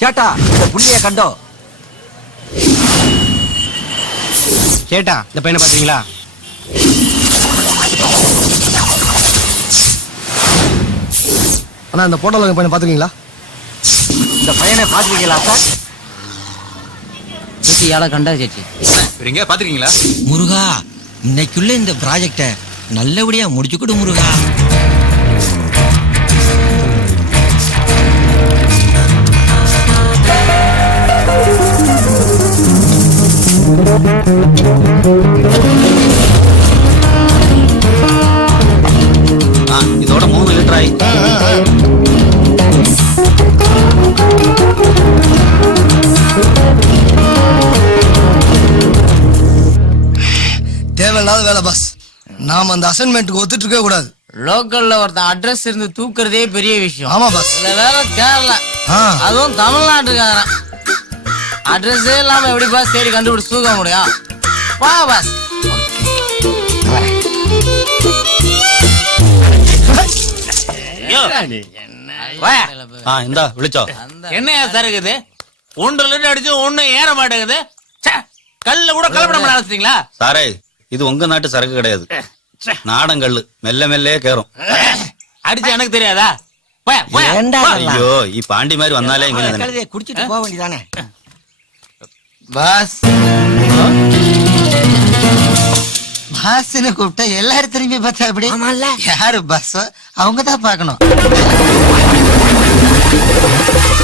சேட்டா இந்த புள்ளிய கண்டோ. சேட்டா இந்த பையனை பாத்தீங்களா? அண்ணா இந்த போட்டோல பையனை பாத்துக்கீங்களா? இந்த பையனை பாத்துக்கீங்களா சார்? சேச்சி யாரை கண்டா சேச்சி? எங்க பாத்துக்கீங்களா? முருகா இன்னைக்குள்ள இந்த ப்ராஜெக்ட நல்லபடியா முடிச்சு கொடு முருகா. இதோட 3 லிட்டர் ஆயி. தேவையில்லாத வேலை பாஸ். நாம அந்த அசைன்மெண்ட்டுக்கு ஒத்துட்டு இருக்க கூடாது. லோக்கல்ல ஒருத்தன் அட்ரஸ் இருந்து தூக்குறதே பெரிய விஷயம். ஆமா பாஸ். இதுல வேற கேரளா, அதுவும் தமிழ்நாட்டுக்காரன். அட்ரஸே இல்லாம எப்படி பாஸ் தேடி கண்டுபிடிச்சு தூக்க முடியும்? வா பாஸ். இந்தா விழிச்சோ. என்னையா சரக்குது? 1 லிட்டர் அடிச்சு ஒண்ணும் ஏற மாட்டேங்குது. கல்ல கூட கலப்படம் பண்ண ஆரம்பிச்சிட்டீங்களா? சாரே இது உங்க நாட்டு சரக்கு கிடையாது, நாடங்கல்லு. மெல்ல மெல்லே கேறும். அடிச்சு எனக்கு தெரியாதா? ஐயோ இப்ப ஆண்டி மாதிரி வந்தாலே குடிச்சிட்டு போக வேண்டியதானே பாஸ். பாஸ்ன்னு கூப்பிட்டா எல்லாரும் திரும்பி பார்த்தா எப்படி? யாரு பாஸ்? அவங்கதான் பாக்கணும்.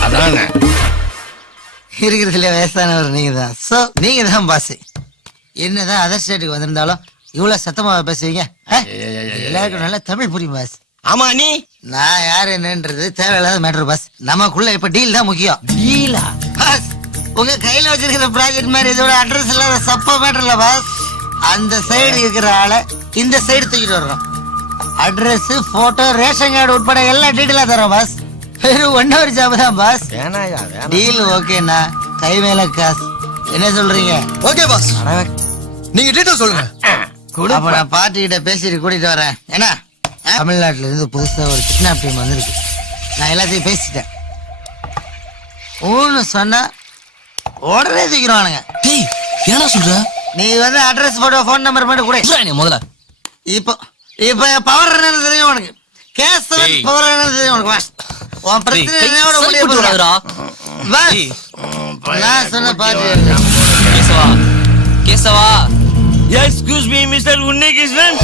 அதானே இருக்கிறதுல வயசானவர் நீங்க தான். சோ நீங்க தான் பாஸ். என்னதான் அதர் ஸ்டேட்டுக்கு வந்திருந்தாலும் இவ்வளவு சத்தமா பேசுவீங்க? எல்லாருக்கும் நல்லா தமிழ் புரியும் பாஸ். ஆமா நீ நான் யாரு என்னன்றது தேவையில்லாத மேட்டர் பாஸ். நமக்குள்ள இப்ப டீல் தான் முக்கியம். டீலா பாஸ்? உங்க கையில வச்சிருக்கிற ப்ராஜெக்ட் மாதிரி இதோட அட்ரஸ் இல்லாத சப்ப மேட்டர் இல்ல பாஸ். அந்த சைடு இருக்கிற ஆளை இந்த சைடு தூக்கிட்டு வர்றோம். அட்ரஸ், போட்டோ, ரேஷன் கார்டு உட்பட எல்லா டீட்டெயிலா தரோம் பாஸ். வெறும் 1 hour ஜாப் தான் பாஸ். டீல் ஓகேண்ணா, கை மேல காசு. என்ன சொல்றீங்க? ஓகே பாஸ், நீங்க டீட்டெயில் சொல்லுங்க. அப்ப நான் பார்ட்டி கிட்ட பேசிட்டு கூட்டிட்டு வரேன். ஏன்னா தமிழ்நாட்டுல இருந்து புதுசா ஒரு கிட்னாப் டீம் வந்திருக்கு. நான் எல்லாத்தையும் பேசிட்டேன். ஒன்னு சொன்னா உடனே தூக்கிடுவானுங்க. என்ன சொல்ற? நீ வந்து அட்ரஸ் போட்டோ, போன் நம்பர் மட்டும் கூட முதல்ல. இப்போ இப்ப பவர் என்னன்னு தெரியும் உனக்கு. கேஸ் பவர் என்னன்னு தெரியும் உனக்கு. வாஸ் உன் பிரச்சனையோட முடிய போறா. வாஸ் நான் சொன்ன பாத்து Keshava, Keshava. Excuse me mister Unnikrishnan.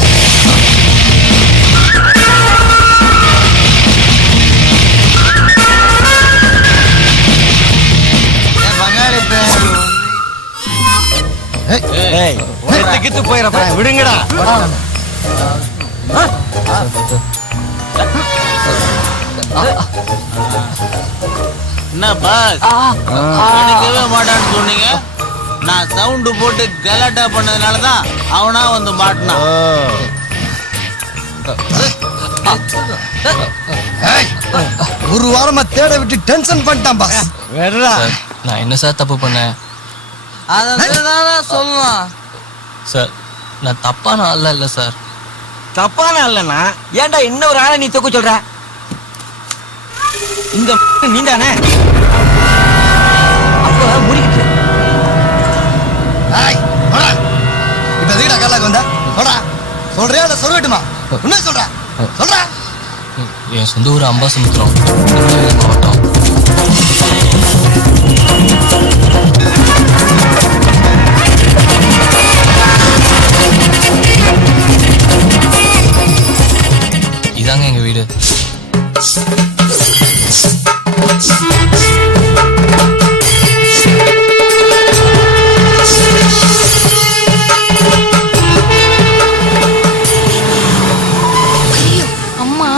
பங்காளி கித்து போயிடப்பா, விடுங்கடா. என்ன பாஸ் எடுக்கவே மாட்டான்னு சொன்னீங்க. நான் சவுண்டு போட்டு கலாட்டா பண்ணதுனாலதான் அவனா வந்து மாட்டினான். ஒரு வாரமா தேட விட்டு டென்ஷன் பண்ணிட்டான் பாஸ். சார், நான் என்ன சார் தப்பு பண்ணேன்? அதான் சொல்லலாம். சார், நான் தப்பான ஆள் இல்ல சார். தப்பான இல்லைன்னா ஏன்டா இன்னொரு ஆளை நீ தூக்க சொல்ற? இந்த நீ தானே? அப்ப முடிக்கிட்டு இப்ப எதுக்குடா கேரளாக்கு வந்த? சொல்றா, சொல்றியா இல்ல சொல்லட்டுமா? உண்மை சொல்றா, சொல்றா. என் சொந்த ஊர் அம்பாசமுத்திரம், திருநெல்வேலி மாவட்டம். இதாங்க எங்க வீடு. அம்மா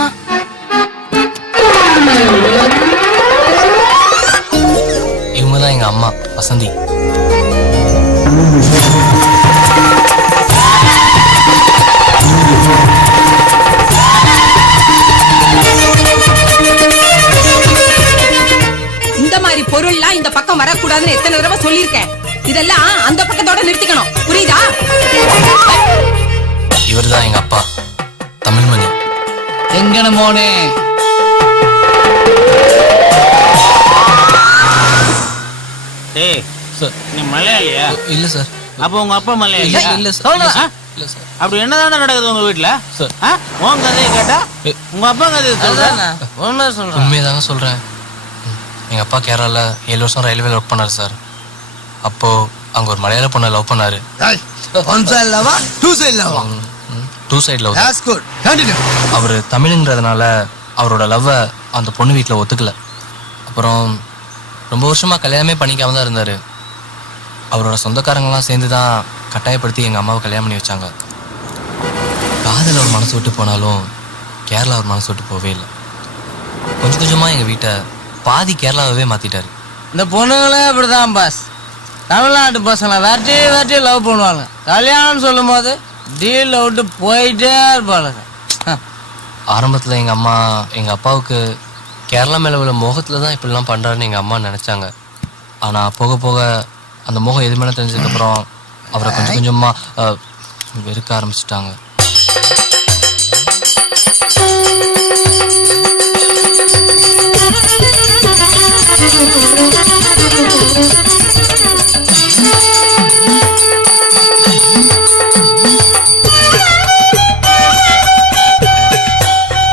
இவங்க தான் எங்க அம்மா வசந்தி. இந்த மாதிரி பொருள்லாம் இந்த பக்கம் வரக்கூடாதுன்னு எத்தனை தடவை சொல்லியிருக்கேன். இதெல்லாம் அந்த பக்கத்தோட நிறுத்திக்கணும், புரியுதா? இவர் தான் எங்க அப்பா தமிழ்மணி. எங்கன மோனே சார், நீ மலையாளியா? இல்ல சார். அப்ப உங்க அப்பா மலையாளியா? இல்ல சார். சொல்றா. இல்ல சார். அப்படி என்னதானே நடக்குது உங்க வீட்டுல? சார். உன் கதையை கேட்டா உங்க அப்பா கதையை சொல்றேன். உண்மையதாங்க சொல்றேன். எங்க அப்பா கேரளால 7 வருஷம் ரயில்வேல ஒர்க் பண்ணாரு சார். அப்போ அங்க ஒரு மலையாள பொண்ணை லவ் பண்ணாரு. ஒன் சைடு லவா, டூ சைடு லவா? 2 side love. That's good, continue. அவர் தமிழ்ங்கிறதுனால அவரோட லவ்வை அந்த பொண்ணு வீட்டில் ஒத்துக்கல. அப்புறம் ரொம்ப வருஷமா கல்யாணமே பண்ணிக்காம தான் இருந்தாரு. அவரோட சொந்தக்காரங்களாம் சேர்ந்து தான் கட்டாயப்படுத்தி எங்கள் அம்மாவை கல்யாணம் பண்ணி வச்சாங்க. காதல் அவர் மனசு விட்டு போனாலும் கேரளா அவர் மனசு விட்டு போவே இல்லை. கொஞ்சம் கொஞ்சமாக எங்கள் வீட்டை பாதி கேரளாவே மாற்றிட்டாரு. இந்த பொண்ணுங்களே அப்படிதான் பாஸ். தமிழ்நாட்டு பசங்களை வெட்டி வெட்டி லவ் பண்ணுவாங்க. கல்யாணம் சொல்லும் போது டீல் விட்டு போயிட்டே இருப்பாளுங்க. ஆரம்பத்தில் எங்கள் அம்மா எங்கள் அப்பாவுக்கு கேரளா மேலே உள்ள மோகத்தில் தான் இப்படிலாம் பண்ணுறாருன்னு எங்கள் அம்மா நினச்சாங்க. ஆனால் போக போக அந்த மோகம் எது மேலே தெரிஞ்சதுக்கப்புறம் அவரை கொஞ்சம் கொஞ்சமாக வெறுக்க ஆரம்பிச்சிட்டாங்க.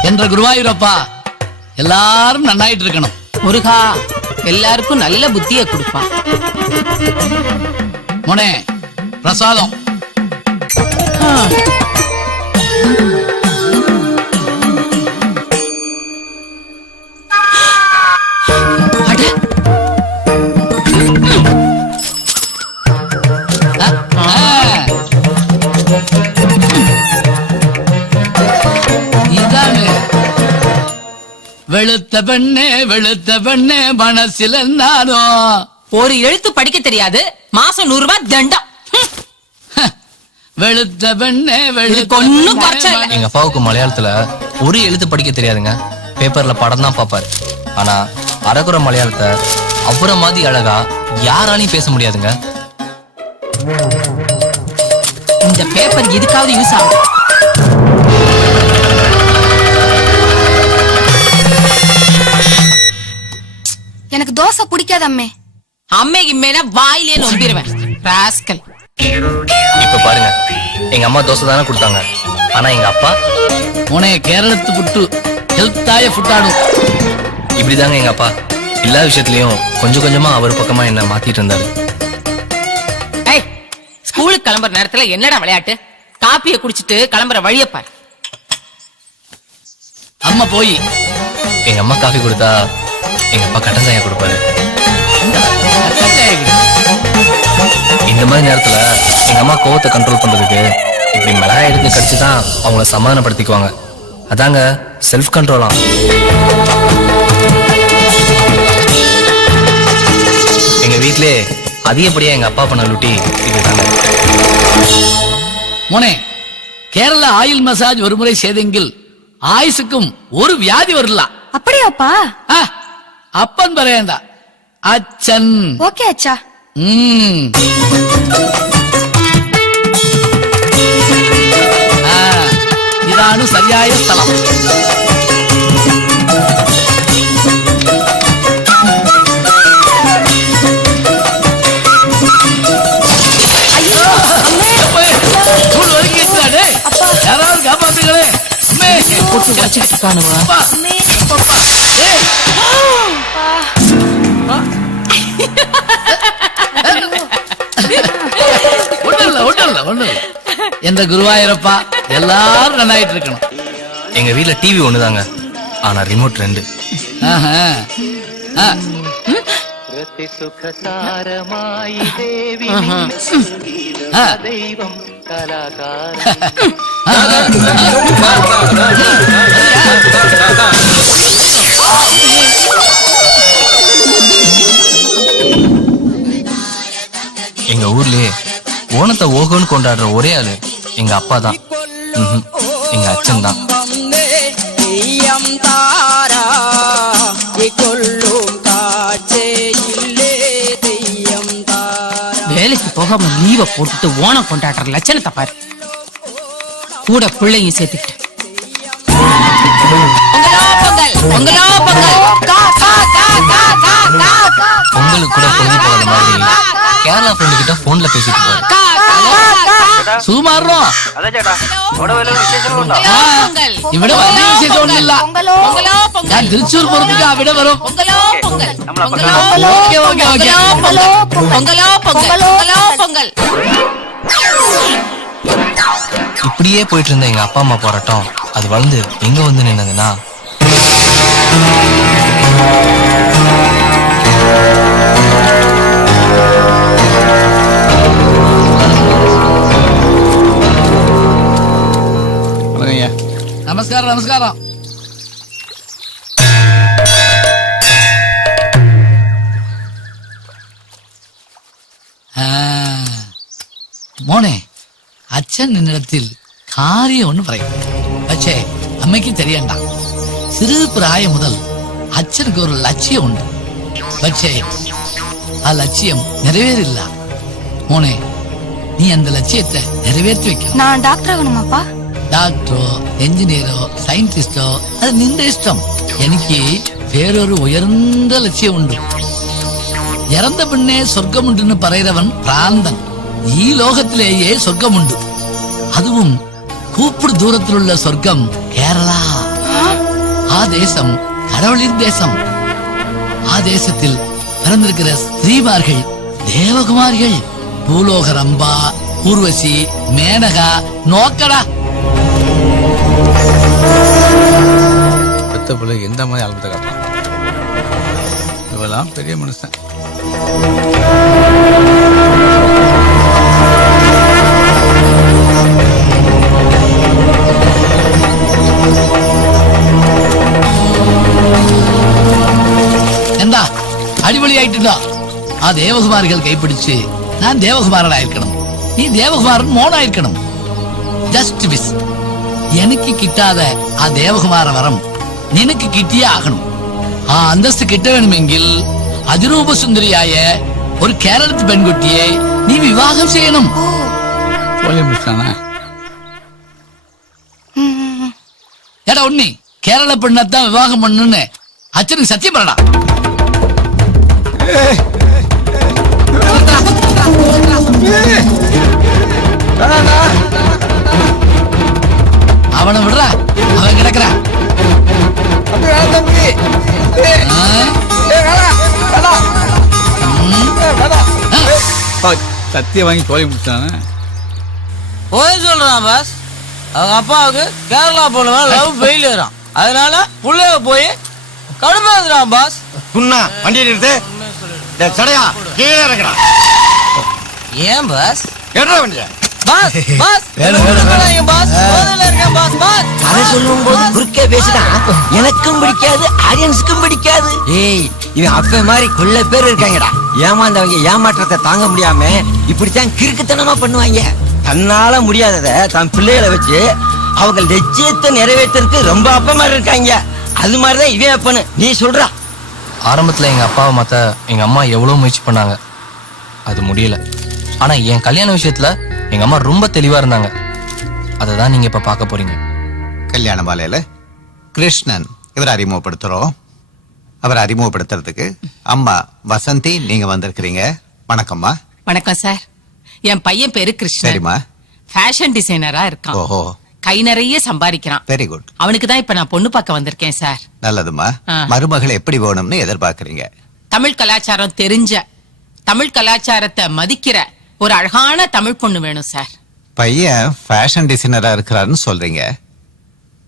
என்ற குருவாயூரப்பா எல்லாரும் நன்னாயிட்டு இருக்கணும். முருகா எல்லாருக்கும் நல்ல புத்தியை கொடுப்பான். மோனே பிரசாதம். வெளுத்த பெண்ணே மனசில் நானும். ஒரு எழுத்து படிக்க தெரியாது, மாசம் 100 ரூபாய் தண்டம். வெளுத்த பெண்ணே ஒன்னும் குறைச்சல. எங்க அப்பாவுக்கு மலையாளத்துல ஒரு எழுத்து படிக்க தெரியாதுங்க. பேப்பர்ல படம் தான் பாப்பாரு. ஆனா அரகுற மலையாளத்தை அப்புற மாதிரி அழகா யாராலையும் பேச முடியாதுங்க. இந்த பேப்பர் எதுக்காவது யூஸ் ஆகும். எனக்கு தோசை பிடிக்காது அம்மே. அம்மே கிம்மேனா வாயிலே நொம்பிடுவேன் ராஸ்கல். இப்ப பாருங்க, எங்க அம்மா தோசை தானே கொடுத்தாங்க. ஆனா எங்க அப்பா மோனே கேரளத்து புட்டு ஹெல்த்தாய ஃபுட்டாடும். இப்படிதாங்க எங்க அப்பா எல்லா விஷயத்திலயும் கொஞ்சம் கொஞ்சமா அவர் பக்கமா என்ன மாத்திட்டு இருந்தாரு. ஸ்கூலுக்கு கிளம்புற நேரத்துல என்னடா விளையாட்டு? காப்பிய குடிச்சிட்டு கிளம்புற வழியப்பார். அம்மா போய் எங்க அம்மா காஃபி கொடுத்தா எங்க அப்பா கட்டன் சாயா கொடுப்பாரு. இந்த மாதிரி நேரத்துல எங்க அம்மா கோவத்தை கண்ட்ரோல் பண்றதுக்கு இப்படி மிளகாய் எடுத்து கடிச்சுதான் அவங்கள சமாதானப்படுத்திக்குவாங்க. அதாங்க செல்ஃப் கண்ட்ரோலாம். எங்க வீட்டிலே அதிகப்படியா எங்க அப்பா பண்ண லுட்டி இதுதாங்க. മോനെ കേരള ആയിൽ മസാജ് ഒരു മുறை ചെയ്തെങ്കിൽ ആയുസുക്കും ഒരു വ്യാധി വരില്ല. அப்படியாப்பா? അപ്പൻ പറയണ്ട, അച്ഛൻ. ஓகே அச்சா. ഇതാണ് ശരിയായ സ്ഥലം. யாராவது காப்பாத்துங்களே. ஒண்ணு எந்த குருவாயூரப்பா, எல்லாரும் நல்லாயிட்டு இருக்கணும். எங்க வீட்ல டிவி ஒண்ணுதாங்க, ஆனா ரிமோட் 2. எங்க ஊர்லயே ஓணத்தை ஓகோன்னு கொண்டாடுற ஒரே ஆளு எங்க அப்பா தான். எங்க அச்சன் தான். வேலைக்கு போகாம லீவ போட்டுட்டு ஓணம் கொண்டாடுற லட்சணத்தை பாரு. கூட பிள்ளைங்க சேர்த்துக்கிட்டு பொங்கலுக்கு கூட பொழுது போகாத மாதிரி கேரளா ஃப்ரெண்டு கிட்ட போன்ல பேசிட்டு போறாரு. സുമാറോ ഇവിടെ വലിയ വിശേഷം ഒന്നുമില്ല. ഞാൻ തൃശ്ശൂർ പുറത്തേക്ക് അവിടെ വരും. இப்படியே போயிட்டு இருந்த எங்க அப்பா அம்மா போராட்டம் அது வளர்ந்து எங்க வந்து நின்னதுன்னா, நமஸ்காரம் நமஸ்காரம். മോനെ, അച്ഛൻ നിന്നിടത്തിൽ കാര്യം ഒന്ന് പറയും. പക്ഷേ അമ്മയ്ക്ക് തെരിയണ്ട. ചെറു പ്രായം മുതൽ അച്ഛനക്ക് ഒരു ലക്ഷ്യമുണ്ട്. പക്ഷേ ആ ലക്ഷ്യം നിറവേറില്ല. മോനെ, നീ அந்த லட்சியத்தை நிறைவேற்றி வைக்கணும். நான் டாக்டர் ஆகணுமாப்பா? டாக்டரோ என்ஜினியரோ സയന്റിസ്റ്റോ അത് നിന്റെ ഇഷ്ടം. എനിക്ക് വേറൊരു ഉയർന്ന ലക്ഷ്യമുണ്ട്. ഇറந்த പിന്നേ സ്വർഗമുണ്ടെന്ന് പറയുന്നവൻ പ്രാന്തൻ. ഈ ലോകത്തിലേயே സ്വർഗമുണ്ട്. അതും കൂപ്പിട് ദൂരത്തിലുള്ള സ്വർഗം കേരള. ആ ദേശം கடவுளின் தேசம். ആ ദേശത്തിൽ பிறந்திருக்கிற ஸ்திரீமார்கள் தேவகுமார்கள். பூலோக ரம்பா, ஊர்வசி, மேனகா. நோக்கடா பெத்த பிள்ளை எந்த மாதிரி ஆல்பத்தை காட்டலாம். இவெல்லாம் பெரிய மனுஷன். എന്താ അടിപൊളിയായിട്ടുണ്ടോ? ആ ദേവകുമാരികൾ കൈപ്പിടിച്ച് ഞാൻ ദേവകുമാരനായിരിക്കണം, നീ ദേവകുമാരൻ മോനായിരിക്കണം. Just miss. എനിക്ക് കിട്ടാതെ ആ ദേവകുമാര വരം നിനക്ക് കിട്ടിയേ ആകണം. ആ അന്തസ്ത് കിട്ടണമെങ്കിൽ അതിരൂപസുന്ദരിയായ ഒരു കേരളത്തിൽ പെൺകുട്ടിയെ നീ വിവാഹം ചെയ്യണം. എടാ ഉണ്ണി, കേരള പെണ്ണത്താൻ വിവാഹം പണ്ണുന്ന് അച്ഛനുக்கு സത്യം പറടാ. அவனை விடுறா, அவன் கிடக்குறா. சத்திய வாங்கி தோலை முடிச்சானே. போய் சொல்றான் பாஸ். அவங்க அப்பாவுக்கு கேரளா போன லவ் ஃபெயிலியராம். அதனால புள்ளைய போய் கடுப்பாக்குறான் பாஸ். குண்ணா வண்டி நிறுத்து. சடையா கீழே இறங்கடா. ஏன் பாஸ்? ஏறா வண்டியா. பாஸ் பாஸ் வேணும், வேணும், வேணும். பாஸ் போதையில இருக்கேன் பாஸ் பாஸ் கதை சொல்லும் போது குறுக்கே பேசினா எனக்கும் பிடிக்காது ஆடியன்ஸுக்கும் பிடிக்காது. ஏய் இவன் அப்ப மாதிரி கொள்ள பேர் இருக்காங்கடா. ஏமாந்தவங்க ஏமாற்றத்தை தாங்க முடியாம இப்படித்தான் கிறுக்குத்தனமா பண்ணுவாங்க. தன்னால முடியாதத தன் பிள்ளைகளை வச்சு அவங்க லட்சியத்தை நிறைவேற்றதுக்கு ரொம்ப அப்ப மாதிரி இருக்காங்க. அது மாதிரிதான் இவன் அப்பன்னு நீ சொல்றா. ஆரம்பத்துல எங்க அப்பாவை மாத்த எங்க அம்மா எவ்வளவு முயற்சி பண்ணாங்க, அது முடியல. ஆனா என் கல்யாண விஷயத்துல எங்க அம்மா ரொம்ப தெளிவா இருந்தாங்க. அதை தான் நீங்க இப்ப பார்க்க போறீங்க. கல்யாண மாலையில கிருஷ்ணன் இவரை அறிமுகப்படுத்துறோம். அவரை அறிமுகப்படுத்துறதுக்கு அம்மா வசந்தி நீங்க வந்திருக்கிறீங்க. வணக்கம்மா. வணக்கம் சார். என் பையன் பேரு கிருஷ்ணன். சரிம்மா. ஃபேஷன் டிசைனரா இருக்கான். ஓஹோ, கை நிறைய சம்பாதிக்கிறான். Very good. அவனுக்கு தான் இப்ப நான் பொண்ணு பார்க்க வந்திருக்கேன் சார். நல்லதுமா. ஆ. மருமகள் எப்படி வேணும்னு எதிர்பார்க்கறீங்க? தமிழ் கலாச்சாரம் தெரிஞ்ச, தமிழ் கலாச்சாரத்தை மதிக்கிற ஒரு அழகான தமிழ் பொண்ணு வேணும் சார். பையன் ஃபேஷன் டிசைனரா இருக்கிறாருன்னு சொல்றீங்க.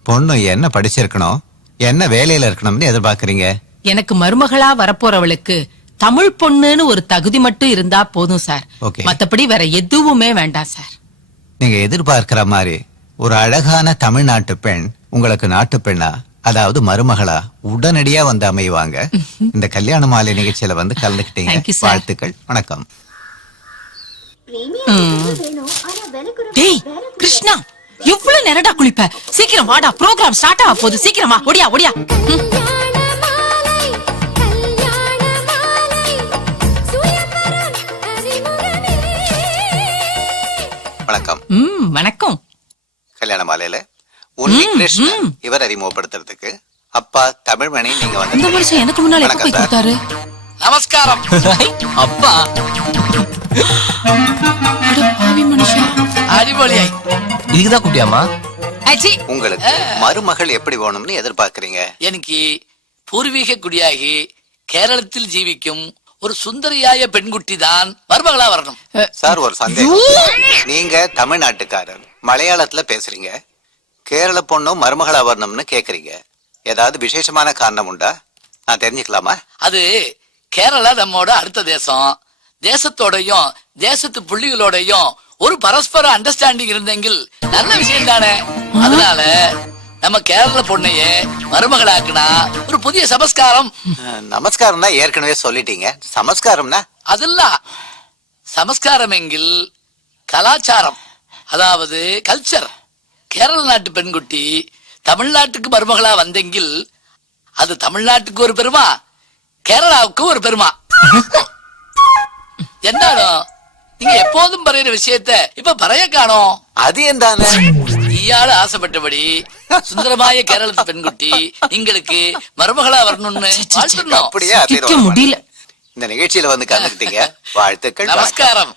பொண்ணு என்ன படிச்சிருக்கணும், என்ன வேலையில இருக்கணும்னு எதிர்பார்க்கறீங்க? எனக்கு மருமகளா வரப்போறவளுக்கு தமிழ் பொண்ணுன்னு ஒரு தகுதி மட்டும் இருந்தா போதும் சார். Okay. மத்தபடி வேற எதுவுமே வேண்டாம் சார். நீங்க எதிர்பார்க்கிற மாதிரி ஒரு அழகான தமிழ்நாட்டு பெண் உங்களுக்கு நாட்டு பெண்ணா, அதாவது மருமகளா உடனடியா வந்து அமைவாங்க. இந்த கல்யாண மாலை நிகழ்ச்சியில வந்து Thank கலந்துக்கிட்டீங்க. you, sir. வாழ்த்துக்கள். வணக்கம். டேய் கிருஷ்ணா, எவ்வளவு நேரடா குளிப்ப? சீக்கிரம் வாடா, ப்ரோகிராம் ஸ்டார்ட் ஆக போகுது. சீக்கிரமா ஒடியா ஒடியா. வணக்கம். வணக்கம். கல்யாண மாலையில உன்னி கிருஷ்ணன் இவர் அறிமுகப்படுத்துறதுக்கு அப்பா தமிழ்மணி நீங்க இந்த வந்து வருஷம் எனக்கு முன்னால எப்ப போய் கொடுத்தாரு? நமஸ்காரம். அப்பா அட பாவி மனுஷா. அடிபொலியாய். இதுக்குதான் கூப்பிட்டியாமா? அச்சி. உங்களுக்கு மருமகள் எப்படி வேணும்னு எதிர்பார்க்கறீங்க? எனக்கு பூர்வீக குடியாகி கேரளத்தில் ஜீவிக்கும் ஒரு சுந்தரியாய பெண்குட்டி தான் மருமகளா வரணும். சார் ஒரு சந்தேகம். நீங்க தமிழ்நாட்டுக்காரர், மலையாளத்துல பேசுறீங்க. கேரள பொண்ணும் மருமகளா வரணும்னு கேக்குறீங்க. ஏதாவது விசேஷமான காரணம் உண்டா? நான் தெரிஞ்சுக்கலாமா? அது கேரளா நம்மோட அடுத்த தேசம். தேசத்தோடையும் தேசத்து புள்ளிகளோடையும் ஒரு பரஸ்பர அண்டர்ஸ்டாண்டிங் இருந்தெങ്കിൽ நல்ல விஷயம் தானே. அதனால நம்ம கேரள பொண்ணையே மருமகளாக்குனா ஒரு புதிய சமஸ்காரம். நமஸ்காரம் தான் ஏற்கனவே சொல்லிட்டீங்க. சமஸ்காரம்னா அதெல்லாம் சமஸ்காரம் எங்கில் கலாச்சாரம், அதாவது கல்ச்சர். கேரள நாட்டு பெண்குட்டி தமிழ்நாட்டுக்கு மருமகளா வந்தெங்கில் அது தமிழ்நாட்டுக்கு ஒரு பெருமா, கேரளாவுக்கு ஒரு பெருமா. என்னாலும் நீங்க எப்போதும் பறையிற விஷயத்த இப்ப பறைய காணோம். அது என்ன? ஈயாள ஆசைப்பட்டபடி சுந்தரமாய கேரளத்து பெண்குட்டி எங்களுக்கு மருமகளா வரணும்னு வாழ்த்துறோம். அப்படியே கேட்க முடியல. இந்த நிகழ்ச்சியில வந்து கலந்துக்கிட்டீங்க. வாழ்த்துக்கள். நமஸ்காரம்.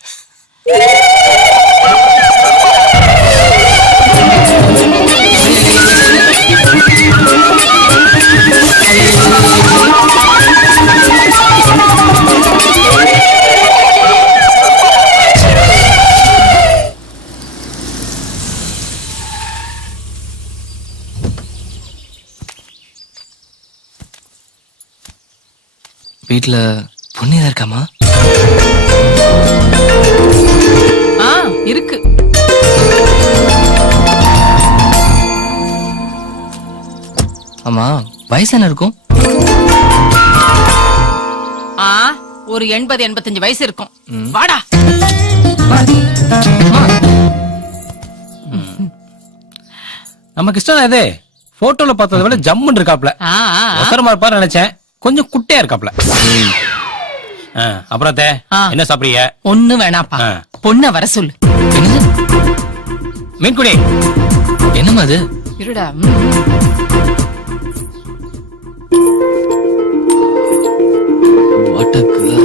வீட்டுல பொண்ணு ஏதா இருக்காமா? இருக்கு. ஆமா, வயசு என்ன இருக்கும்? ஒரு 80-85 வயசு இருக்கும். வாடா. நமக்கு இஷ்டம் இது. போட்டோல பார்த்ததை விட ஜம்முன்னு இருக்காப்ல. ஒசரமா இருப்பாரு நினைச்சேன். கொஞ்சம் குட்டையா இருக்காப்ல. அப்புறம் என்ன சாப்பிடுறீங்க? ஒண்ணு வேணாப்பா, பொண்ண வர சொல்லு. மீன்குடி என்னமா அது? இருடா. What a girl.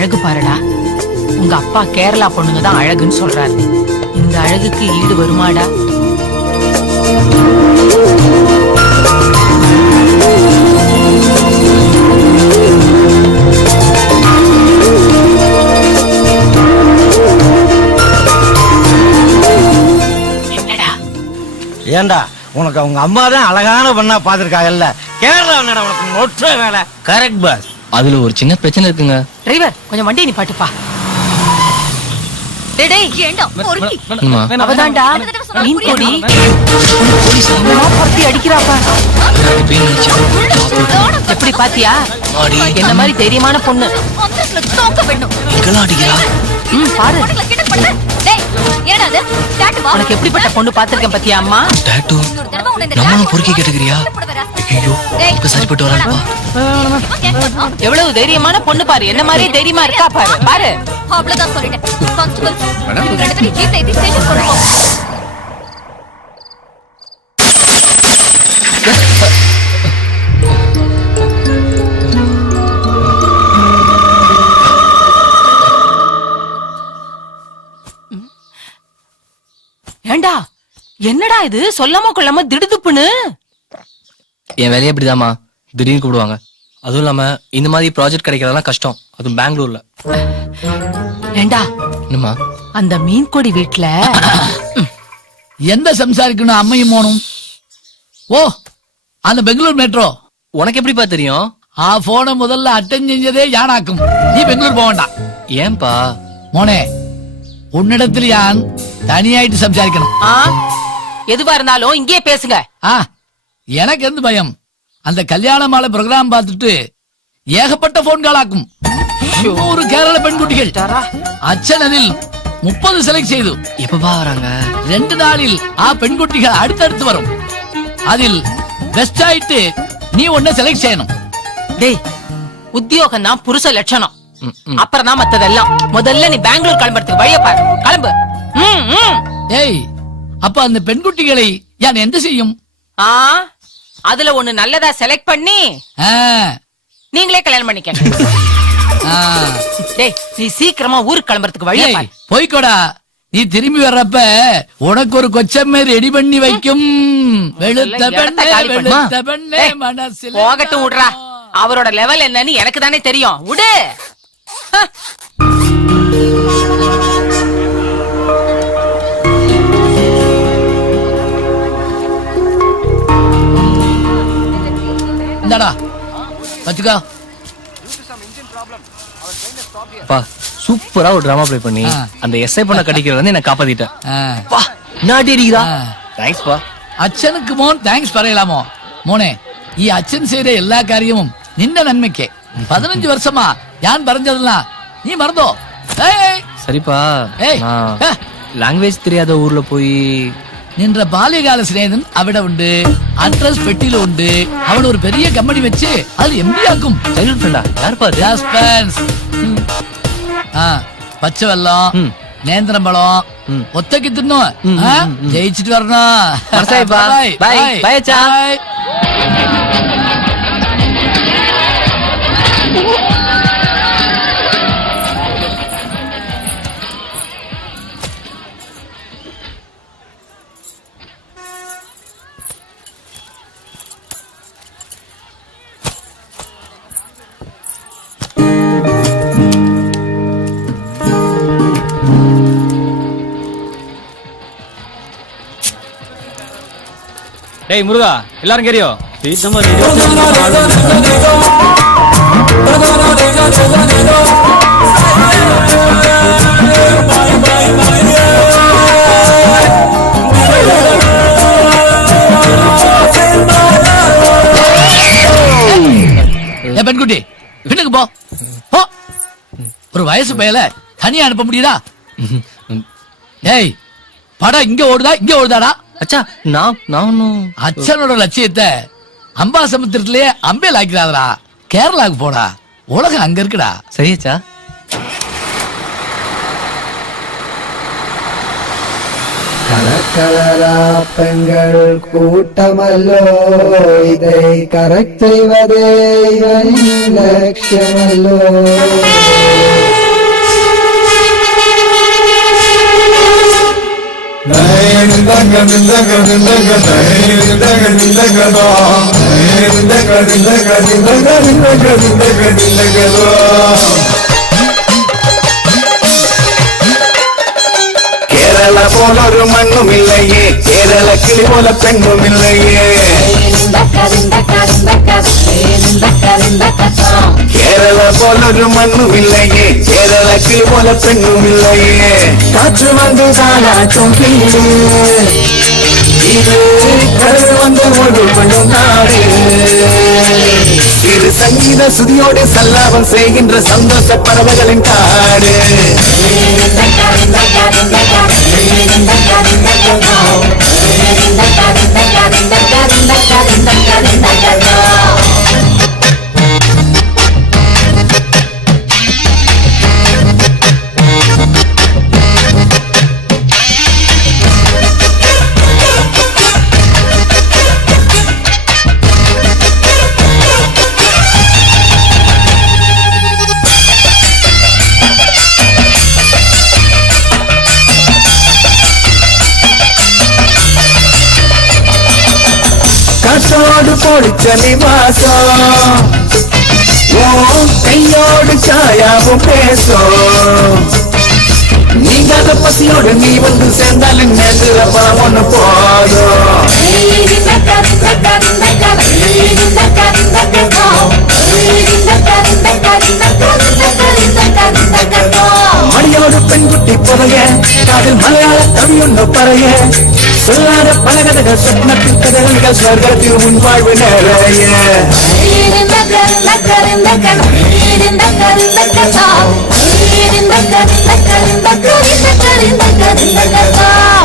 அழகு பாருடா. உங்க அப்பா கேரளா பொண்ணுங்க தான் அழகுன்னு சொல்றாரு. இந்த அழகுக்கு ஈடு வருமாடா? ஏண்டா உனக்கு அவங்க அம்மா தான் அழகான பொண்ணா பாத்துருக்காங்கல்ல, கேரளா உனக்கு நொற்ற வேலை. Correct boss. அதுல ஒரு சின்ன பிரச்சனை இருக்குங்க. டிரைவர் கொஞ்சம் வண்டி நிப்பாட்டுப்பா. அம்மா, அவதான்டா மீன் கொடி பொருத்தி அடிக்கிறாப்பா. எப்படி பாத்தியா? என்ன மாதிரி தைரியமான பொண்ணு இங்கெல்லாம் அடிக்கிறா. பாரு உனக்கு எப்படிப்பட்ட பொண்ணு பாத்திருக்கேன் பாத்தியா அம்மா? டாட்டூ நம்மளும் பொறுக்கி கேட்டுக்கிறியா? ஐயோ இப்ப சரிப்பட்டு வராப்பா. எவ்வளவு தைரியமான பொண்ணு பாரு, என்ன மாதிரி தைரியமா இருக்கா பாரு. பாரு அவ்வளவுதான் சொல்லிட்டேன். கான்ஸ்டபிள், இவங்க ரெண்டு பேரும் ஜீப் ஏத்தி ஸ்டேஷன் கொண்டு போ. ஏண்டா என்னடா இது சொல்லாம கொள்ளாம திடுதுப்புன்னு? என் வேலையை இப்படிதாம்மா, திடீர்னு கூப்பிடுவாங்க. அதுவும் இல்லாம இந்த மாதிரி ப்ராஜெக்ட் கிடைக்கிறதெல்லாம் கஷ்டம், அதுவும் பெங்களூர்ல. ஏண்டா என்னம்மா? அந்த மீன் கொடி வீட்டுல எந்த சம்சாரிக்கணும் அம்மையும் போனும்? ஓ, அந்த பெங்களூர் மெட்ரோ. உனக்கு எப்படிப்பா தெரியும்? போன முதல்ல அட்டன் செஞ்சதே யானாக்கும். நீ பெங்களூர் போக வேண்டாம். ஏன்பா? மோனே, உன்னிடத்தில் யான் தனியாயிட்டு சம்சாரிக்கணும். எதுவா இருந்தாலும் இங்கேயே பேசுங்க. எனக்கு எந்த பயம்? அந்த கல்யாண மாலை ப்ரோக்ராம் பார்த்துட்டு ஏகப்பட்ட போன் கால் ஆக்கும். 100 கேரள பெண்குட்டிகள் அச்சனில் 30 செலக்ட் செய்து. எப்பப்பா வராங்க? 2 நாளில் பெண்குட்டிகள் அடுத்தடுத்து வரும். அதில் பெஸ்ட் ஆயிட்டு நீ ஒன்ன செலக்ட் செய்யணும். டேய், உத்தியோகம் தான் புருஷ லட்சணம், அப்புறம் தான் மத்ததெல்லாம். முதல்ல நீ பெங்களூர் கிளம்புறதுக்கு வழிய பாரு. கிளம்பு. ஏய், அப்ப அந்த பெண்குட்டிகளை யான் எந்த செய்யும்? அதுல ஒண்ணு நல்லதா செலக்ட் பண்ணி நீங்களே கல்யாணம் பண்ணிக்க. டேய், நீ சீக்கிரமா ஊருக்கு கிளம்புறதுக்கு வழிய பாரு. போய்க்கோடா, நீ திரும்பி வர்றப்ப உனக்கு ஒரு கொச்சமே ரெடி பண்ணி வைக்கும். வெளுத்த பெண்ணே, வெளுத்த பெண்ணே மனசில் போகட்டும், விடுறா. அவரோட லெவல் என்னன்னு எனக்கு தானே தெரியும், விடு. இந்தாடா வச்சுக்கோ. பா, சூப்பரா ஒரு டிராமா ப்ளே பண்ணி அந்த எஸ்ஐ பொண்ண கடிக்கிறது என்ன காப்பாத்திட்டேன். பா, நாடி அடிக்கிறா. தேங்க்ஸ் பா. அச்சனுக்கு மோன் தேங்க்ஸ் പറയலாமோ? മോനെ, ഈ അച്ഛൻ ചെയ്ത എല്ലാ കാര്യവും നിന്റെ നന്മയ്ക്ക്. 15 வருஷமா ഞാൻ പറഞ്ഞதெல்லாம் நீ மறந்தோ? சரிப்பா, லாங்குவேஜ் தெரியாத ஊர்ல போய் നിன்ற ബാല്യകാല സ്നേഹം അവിടെ ഉണ്ട്. അഡ്രസ് പെട്ടിയിലും ഉണ്ട്. അവൻ ഒരു പെരിയ കമ്പനി വെച്ച് അത് എംഡി ആക്കും. சைல்ட் ஃப்ரெண்டா? யார்ப்பா அது? സസ്പെൻസ്. പച്ചവെള്ളം, നേന്ത്രമ്പഴം ഒറ്റയ്ക്ക് തിന്നോ? ജയിച്ചിട്ട് വരണോ? ബൈ ബൈ അച്ഛാ. டேய் முருகா, எல்லாரும் கேரியோ? பெண்குட்டி வீட்டுக்கு போ. ஒரு வயசு பையல தனியா அனுப்ப முடியுதா? ஏய், படம் இங்க ஓடுதா இங்க ஓடுதாடா? அச்சா, நான் அச்சனோட லட்சியத்தை அம்பாசமுத்திரத்திலேயே அம்பேல் ஆக்கிறாதா. கேரளாவுக்கு போடா, உலகம் அங்க இருக்குடா. சரி அச்சா. பெண்கள் கூட்டமல்லோ, இதை கரெக்ட் செய்வதே லட்சியமல்லோ. கேரள கேரள போல ஒரு மண்ணும் இல்லையே, கேரள கிளி போல பெண்ணும் இல்லையே. கேரள போல ஒரு மண்ணும் இல்லையே, கேரள கிளி போல பெண்ணும் இல்லையே. காற்று வந்து தாளாட்டும் கிளி, இது கடல் வந்து ஒரு பெண்ணும் நாடு. இது சங்கீத சுதியோடு சல்லாபம் செய்கின்ற சந்தோஷ பறவைகளின் காடு. காற்றோடு பொழிச்ச நிவாசம், ஓ கையோடு சாயாவும் பேசும். நீங்காத பசியோடு நீ வந்து சேர்ந்தாலும் நேற்று பணம் ஒண்ணு போதும். மணியோடு பெண்குட்டி புறைய, காதில் மலையாள கவியொன்று பறைய, சொல்லாத பல கதைகள் சொப்னத்தின் கதைகள் சொர்க்கத்தில் முன் வாழ்வு நிறைய.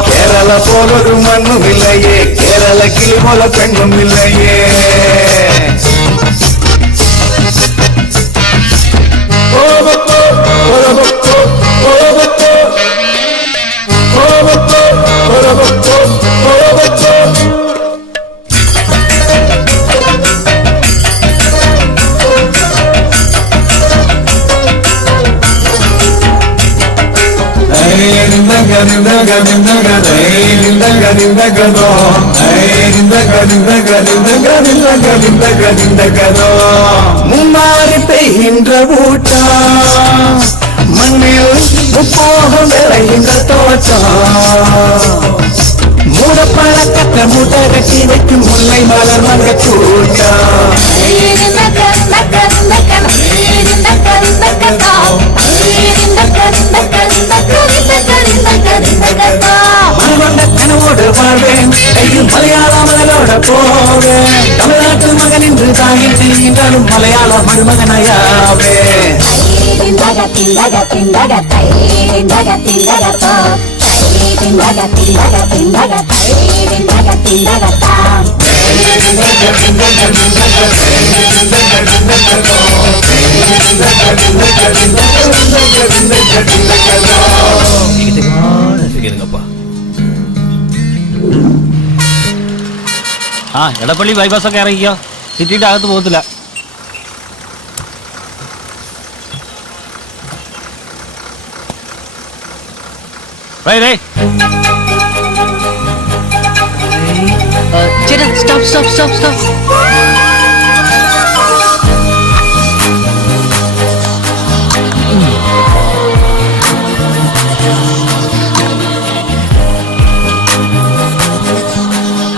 கேரள போல ஒரு மண்ணும் இல்லையே, கேரள கிளி போல பெண்ணும் இல்லையே. மும்மாறி பெய்கின்ற ஊட்டம், மண்ணில் முப்போகம் விளைகின்ற தோட்டம். மூட பழக்கத்தை மூட்டை கட்டி வைக்கும் முல்லை மலர் மங்க கூட்டம். மனவந்த கனவோடு வாழ்வேன், கையில் மலையாள மகளோட போவேன். தமிழ்நாட்டு மகன் என்று தாயிட்டு என்றாலும் மலையாள மருமகனையாவே. എടപ്പള്ളി ബൈപ്പാസ് ഒക്കെ ഇറങ്ങിക്കോ, സിറ്റിയുടെ അകത്ത് പോകത്തില്ല. stop.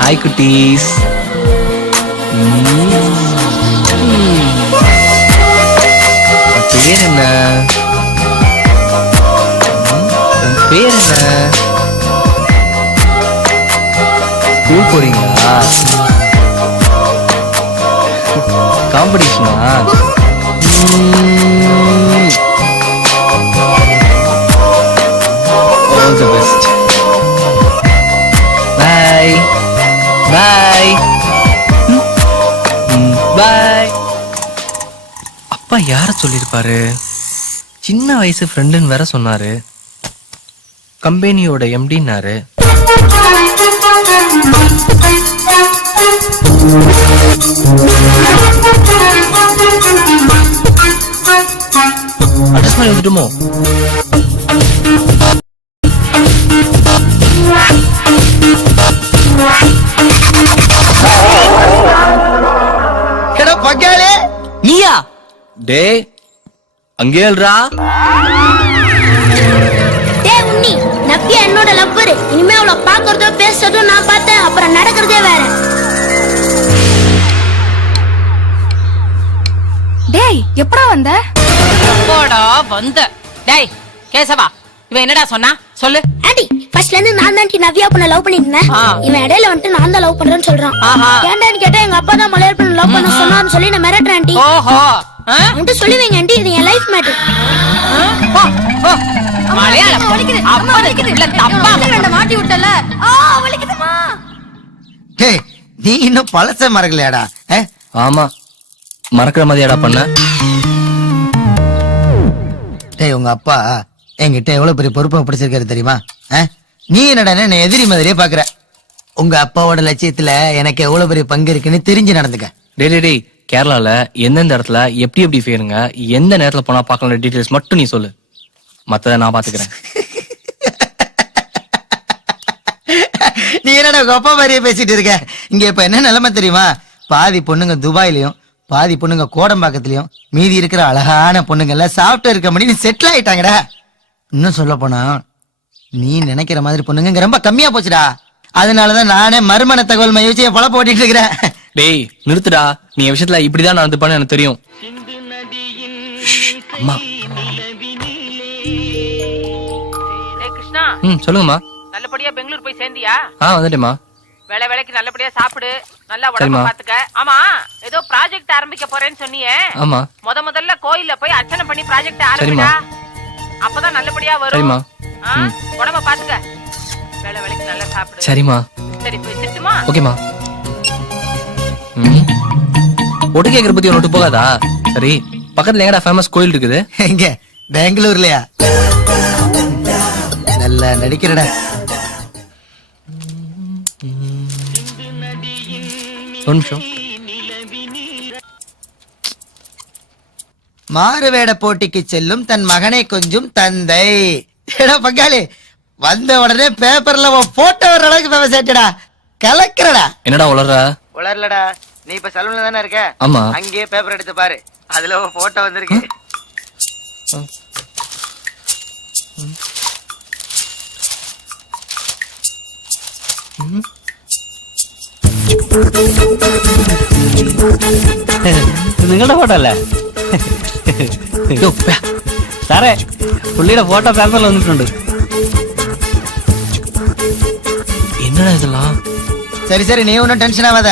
ஹாய் குட்டீஸ். பேர் என்ன? பேர் என்ன? ஸ்கூல் போறீங்களா? காம்படிஷனா? All the best. Bye bye bye. அப்பா யார சொல்லிருப்பாரு? சின்ன வயசு ஃப்ரெண்டுன்னு வேற சொன்னாரு. கம்பெனியோட எம்டின்னாரு. அட்ரஸ் பண்ணி வந்துட்டுமோ? பக்காளே நீயா? டே அங்கேல்ரா. டேய் உன்னி, சத்யா என்னோட லவ்வர். இனிமே அவளை பாக்குறதோ பேசுறதோ நான் பார்த்தேன், அப்புறம் நடக்கிறதே வேற. டேய் எப்படா வந்த? எப்படா வந்த? டேய் கேசவா, இவன் என்னடா சொன்னா சொல்லு. ஆண்டி ஃபர்ஸ்ட்ல இருந்து நான் தான் நவ்யா பண்ண லவ் பண்ணிட்டு இருந்தேன். இவன் இடையில வந்துட்டு நான் தான் லவ் பண்றேன்னு சொல்றான். ஏன்டான்னு கேட்டா எங்க அப்பா தான் மலையாள பண்ண லவ் பண்ண சொன்னான்னு சொல்லி நான் மிரட்டுறேன் ஆண்டி. ஓஹோ அவன்கிட்ட சொல்லுவீங்க ஆண்டி, இது என் லைஃப் மேட்டர். மலையாளம் அப்பா இருக்குது இல்ல தப்பா ரெண்டு மாட்டி விட்டல. வலிக்குதுமா. டேய் நீ இன்னும் பழச மறக்கலையாடா? ஆமா, மறக்கிற மாதிரியாடா பண்ண. டேய் உங்க அப்பா என்கிட்ட எவ்வளவு பெரிய பொறுப்பை பிடிச்சிருக்காரு தெரியுமா? நீ என்னடா என்ன எதிரி மாதிரியே பாக்குற. உங்க அப்பாவோட லட்சியத்துல எனக்கு எவ்வளவு பெரிய பங்கு இருக்குன்னு தெரிஞ்சு நடந்துக்க. டேய் கேரளால எந்தெந்த இடத்துல எப்படி எப்படி ஃபேருங்க, எந்த நேரத்துல போனா பார்க்கணும் டீடைல்ஸ் மட்டும் நீ சொல்லு, மத்தத நான் பாத்துக்கிறேன். நீ என்னடா உங்க அப்பா மாதிரியே பேசிட்டு இருக்க? இங்க இப்ப என்ன நிலைமை தெரியுமா? பாதி பொண்ணுங்க துபாயிலயும் பாதி பொண்ணுங்க கோடம்பாக்கத்திலயும் மீதி இருக்கிற அழகான பொண்ணுங்க எல்லாம் சாஃப்ட்வேர் கம்பெனி செட்டில் ஆயிட்டாங்கடா. இன்னும் சொல்ல போனா நீ நினைக்கிற மாதிரி பொண்ணுங்க ரொம்ப கம்மியா போச்சுடா. அதனாலதான் நானே மறுமண தகவல் மையத்தை பழப்ப ஓட்டிட்டு இருக்கிறேன். டேய் நிறுத்துடா, நீ என் விஷயத்துல இப்படிதான் நடந்துப்பான்னு எனக்கு தெரியும். அம்மா. கிருஷ்ணா சொல்லுங்கம்மா. நல்லபடியா பெங்களூர் போய் சேர்ந்தியா? வந்துட்டேம்மா. வேலைக்கு நல்லபடியா சாப்பிடு, நல்லா உடம்ப பாத்துக்க. ஆமா, ஏதோ ப்ராஜெக்ட் ஆரம்பிக்க போறேன்னு சொன்னியே. ஆமா. முதல்ல கோயில்ல போய் அர்ச்சனை பண்ணி ப்ராஜெக்ட் ஆரம்பிடா. அப்பதான் நல்லபடியா வரும். சரிம்மா. உடம்ப பாத்துக்க. வேலைக்கு நல்லா சாப்பிடு. சரிம்மா. சரி போய் சிட்டுமா? ஓகேம்மா. ஒட்டு கேக்குற பத்தி ஒன்று போகாதா? சரி, பக்கத்துல எங்கடா ஃபேமஸ் கோயில் இருக்குது? எங்க பெங்களூர்லயா? நல்லா நடிக்கிறடா. ஒரு நிமிஷம். மாறுவேட போட்டிக்கு செல்லும் தன் மகனை கொஞ்சம் தந்தை. ஏடா பங்காளி, வந்த உடனே பேப்பர்ல போட்டோ வர அளவுக்கு ஃபேமஸ் ஆயிட்டடா. கலக்கிறடா. என்னடா உளரலடா. நீ இப்ப சலூன்ல தானே இருக்க? ஆமா. அங்கேயே பேப்பர் எடுத்து பாரு, அதுல போட்டோ வந்திருக்கு. നിങ്ങളുടെ ഫോട്ടോ അല്ലേ സാറേ? പുള്ളിയുടെ ഫോട്ടോ പേപ്പറിൽ വന്നിട്ടുണ്ട്. என்னடா இதெல்லாம்? சரி சரி, நீ ஒன்னும் டென்ஷன் ஆகாத.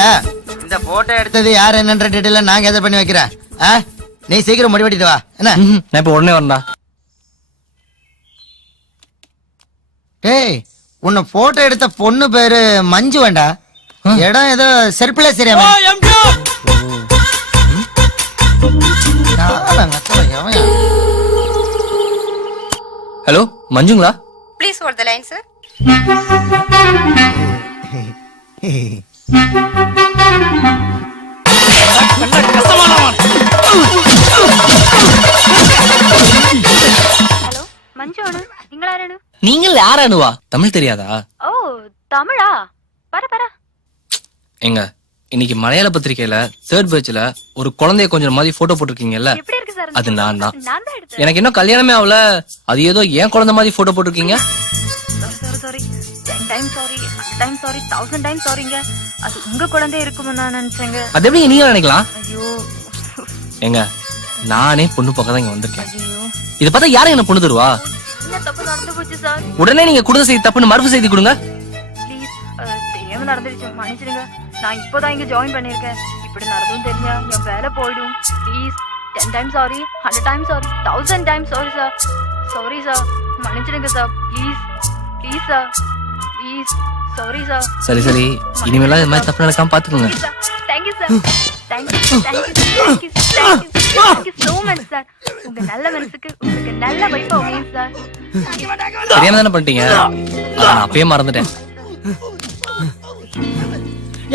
இந்த போட்டோ எடுத்தது யார் என்னன்ற டீடைல் நான் கேதர் பண்ணி வைக்கிறேன். நீ சீக்கிரம் முடிவெட்டிட்டு வா. என்ன நான் இப்ப உடனே வரண்டா. டேய், உன்னை போட்டோ எடுத்த பொண்ணு பேரு மஞ்சு வேண்டா. இடம் ஏதோ செருப்புல சரியா? ஹலோ மஞ்சுங்களா? Please hold the line sir. Hello Manju Anu, நீங்களா அனு? நீங்கள் யார் அனுவா? தமிழ் தெரியாதா? ஓ தமிழா? பர எங்க இன்னைக்கு மலையாள பத்திரிக்கையில 3rd பேஜ்ல ஒரு குழந்தைய கொஞ்சம் மாதிரி போட்டோ போட்டிருக்கீங்கல்ல, எப்படி இருக்கு சார்? அது நான் தான். நான் தான் எடுத்தேன். எனக்கு இன்னும் கல்யாணமே ஆகல, அது ஏதோ ஏன் குழந்தை மாதிரி போட்டோ போட்டிருக்கீங்க? Sorry 10 time sorry, 100 time sorry, 1000 time சாரிங்க. அது உங்க குழந்தை இருக்கும்னு நான் நினைச்சேங்க. அது எப்படி நீங்க நினைக்கலாம்? ஐயோ எங்க நானே பொண்ணு பார்க்க தான் இங்க வந்திருக்கேன். ஐயோ இத பார்த்தா யாரும் என்ன பொண்ணு தருவா? என்ன தப்பு நடந்து போச்சு சார். உடனே நீங்க கொடுத்த செய்தி தப்புன்னு மறுப்பு செய்தி கொடுங்க. ப்ளீஸ், தெரியாம நடந்துருச்சு, மன்னிச்சிடுங்க. நான் இப்போதான் இங்க ஜாயின் பண்ணிருக்கேன். இப்படி நடந்தும் தெரிஞ்சா என் வேலை போயிடும். Please 10 time sorry, 100 time sorry, 1000 time sorry sir. Sorry sir, மன்னிச்சிடுங்க sir. Please please sir, please. Sorry sir. சரி சரி, இனிமேலாம் இந்த மாதிரி தப்பு நடக்காம பாத்துக்கோங்க. Thank you sir. Thank you so much sir. உங்க நல்ல மனசுக்கு உங்களுக்கு நல்ல வைப்பா அமையும் சார். தெரியாம தானே பண்ணிட்டீங்க, அத நான் அப்பயே மறந்துட்டேன்.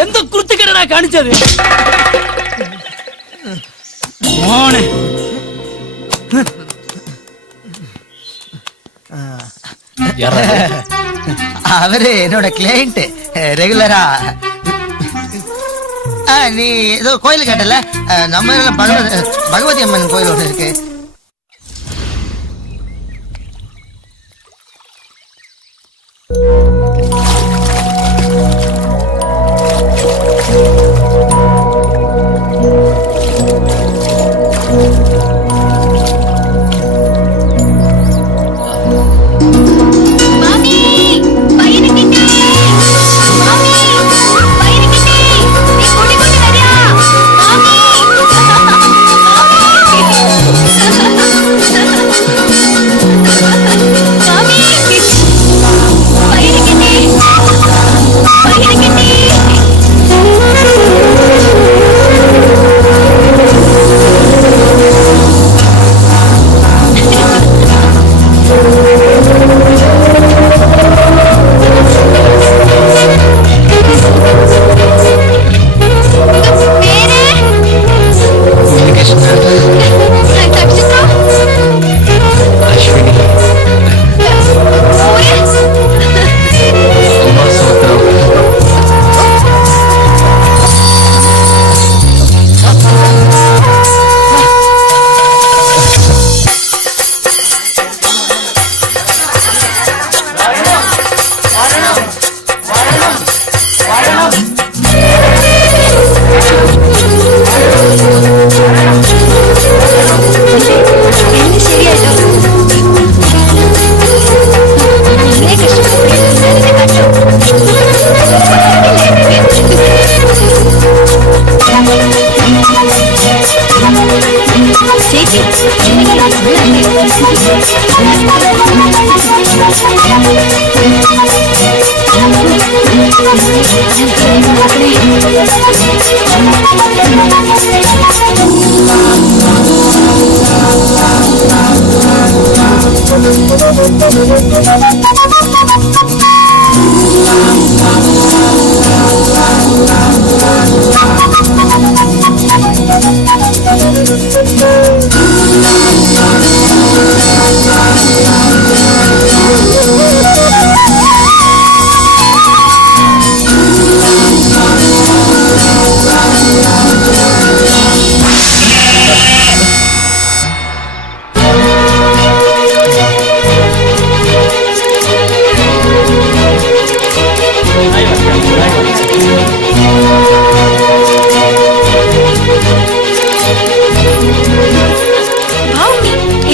எந்த குருத்துக்கடா காணிச்சது? மோனே அவரு என்னோட கிளையண்ட், ரெகுலரா. நீ ஏதோ கோயில் கேட்டல, நம்ம பகவதி அம்மன் கோயில் ஒண்ணு இருக்கு.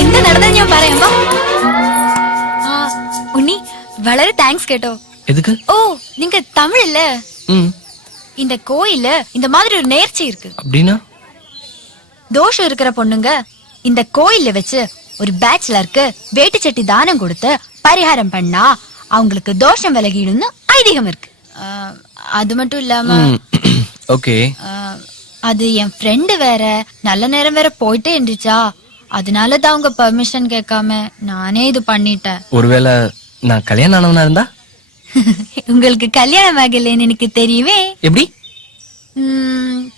എന്താ നടന്നത് ഞാൻ പറയാം വാ. ഉണ്ണി വളരെ தேங்க்ஸ் கேட்டோ. எதுக்கு? ஓ நீங்க தமிழ் இல்ல? இந்த கோயில்ல இந்த மாதிரி ஒரு நேர்ச்சி இருக்கு. அப்படின்னா தோஷம் இருக்கிற பொண்ணுங்க இந்த கோயில்ல வச்சு ஒரு பேச்சுலருக்கு வேட்டு சட்டி தானம் கொடுத்து பரிகாரம் பண்ணா அவங்களுக்கு தோஷம் விலகிடும்னு ஐதீகம் இருக்கு. அது மட்டும் இல்லாம ஓகே, அது என் ஃப்ரெண்டு வேற நல்ல நேரம் வேற போயிட்டே இருந்துச்சா, அதனாலதான் அவங்க பெர்மிஷன் கேட்காம நானே இது பண்ணிட்டேன். ஒருவேளை நான் கல்யாணம் ஆனவனா இருந்தா? உங்களுக்கு கல்யாணம் ஆகலைன்னு எனக்கு தெரியுமே. எப்படி?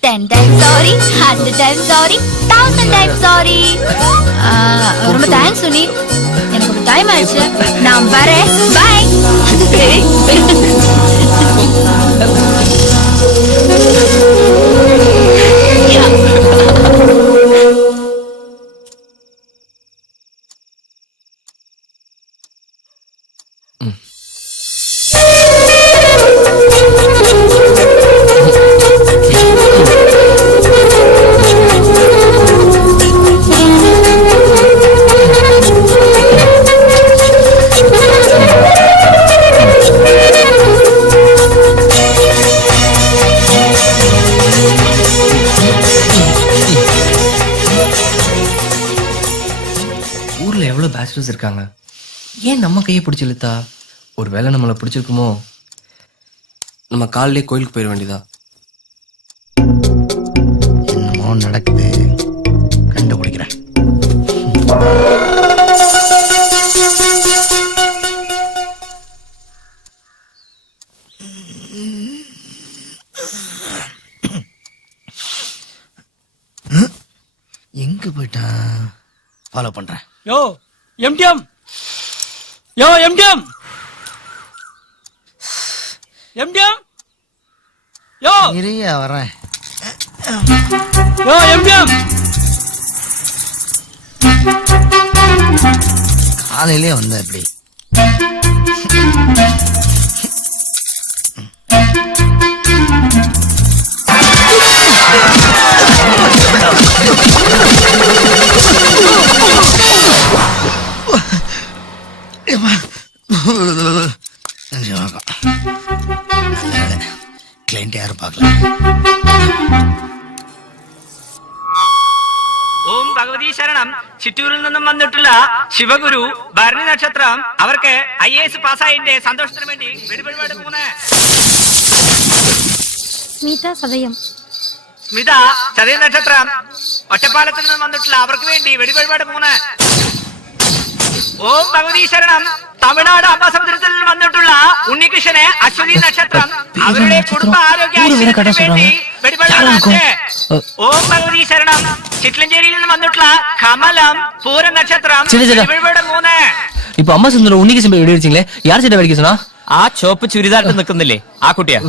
10 times sorry, 100 times sorry, 1000 times sorry. ரொம்ப தேங்க்ஸ் சுனி, எனக்கு ஒரு டைம் ஆயிடுச்சு, நான் வரேன், பை. பேச்சுலர்ஸ் இருக்காங்க, ஏன் நம்ம கையை பிடிச்சி இழுத்தா? ஒருவேளை நம்மளை பிடிச்சிருக்குமோ? நம்ம காலையிலே கோயிலுக்கு போயிட வேண்டியதா? என்னமோ நடக்குது, கண்டுபிடிக்கிறேன். எங்க போயிட்டான்? ஃபாலோ பண்றேன். யோ எம்டிஎம், யோ எம்டிஎம், எம்டிஎம், யோ நிறைய வரேன். யோ எம்டிஎம். காலையிலே வந்த எப்படி? ക്ലയന്റ് ആരും പാക്കല. ഓം ഭഗവതി ശരണം. ചിറ്റൂരിൽ നിന്നും വന്നിട്ടുള്ള ശിവഗുരു ഭരണി നക്ഷത്രം അവർക്ക് IAS പാസ്സായതിന്റെ സന്തോഷത്തിന് വേണ്ടി വെടിവഴിപാട് പോകുന്ന സ്മിത സദയം. സ്മിത ചതയ നക്ഷത്രം ഒറ്റപ്പാലത്തിൽ നിന്നും വന്നിട്ടുള്ള അവർക്ക് വേണ്ടി വെടിവഴിപാട് പോകുന്ന. ഓം ഭഗവതി ശരണം. തമിഴ്നാട് അമ്പാസമുദ്രത്തിൽ വന്നിട്ടുള്ള ഉണ്ണികൃഷ്ണനെ അശ്വതി നക്ഷത്രം അവരുടെ കുടുംബ ആരോഗ്യ വേണ്ടി വെടിവഴിപാട്. ഓം ഭഗവതി ശരണം. ചിറ്റ്ലഞ്ചേരിയിൽ നിന്ന് വന്നിട്ടുള്ള കമലം പൂരം നക്ഷത്രം വെടിവഴിപാട് 3. ഇപ്പൊ അമ്മ സുന്ദരം ഉണ്ണിക്ക് വെടി വെച്ചില്ലേ? യാർ ചേട്ടാ വെടിക്ക சொன்னா? ആ ചോപ്പ് ചുരിദാറിട്ട് നിൽക്കുന്നില്ലേ ആ കുട്ടിയാ.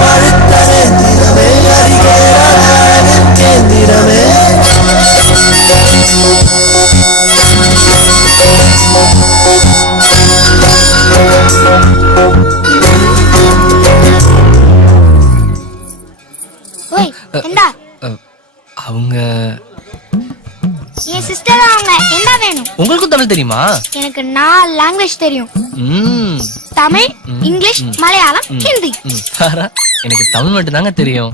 பழுத்தனே என் சிஸ்டர் அவங்க என்ன வேணும்? உங்களுக்கும் தமிழ் தெரியுமா? எனக்கு 4 லாங்குவேஜ் தெரியும். தமிழ், இங்கிலீஷ், மலையாளம், ஹிந்தி. எனக்கு தமிழ் மட்டும் தாங்க தெரியும்.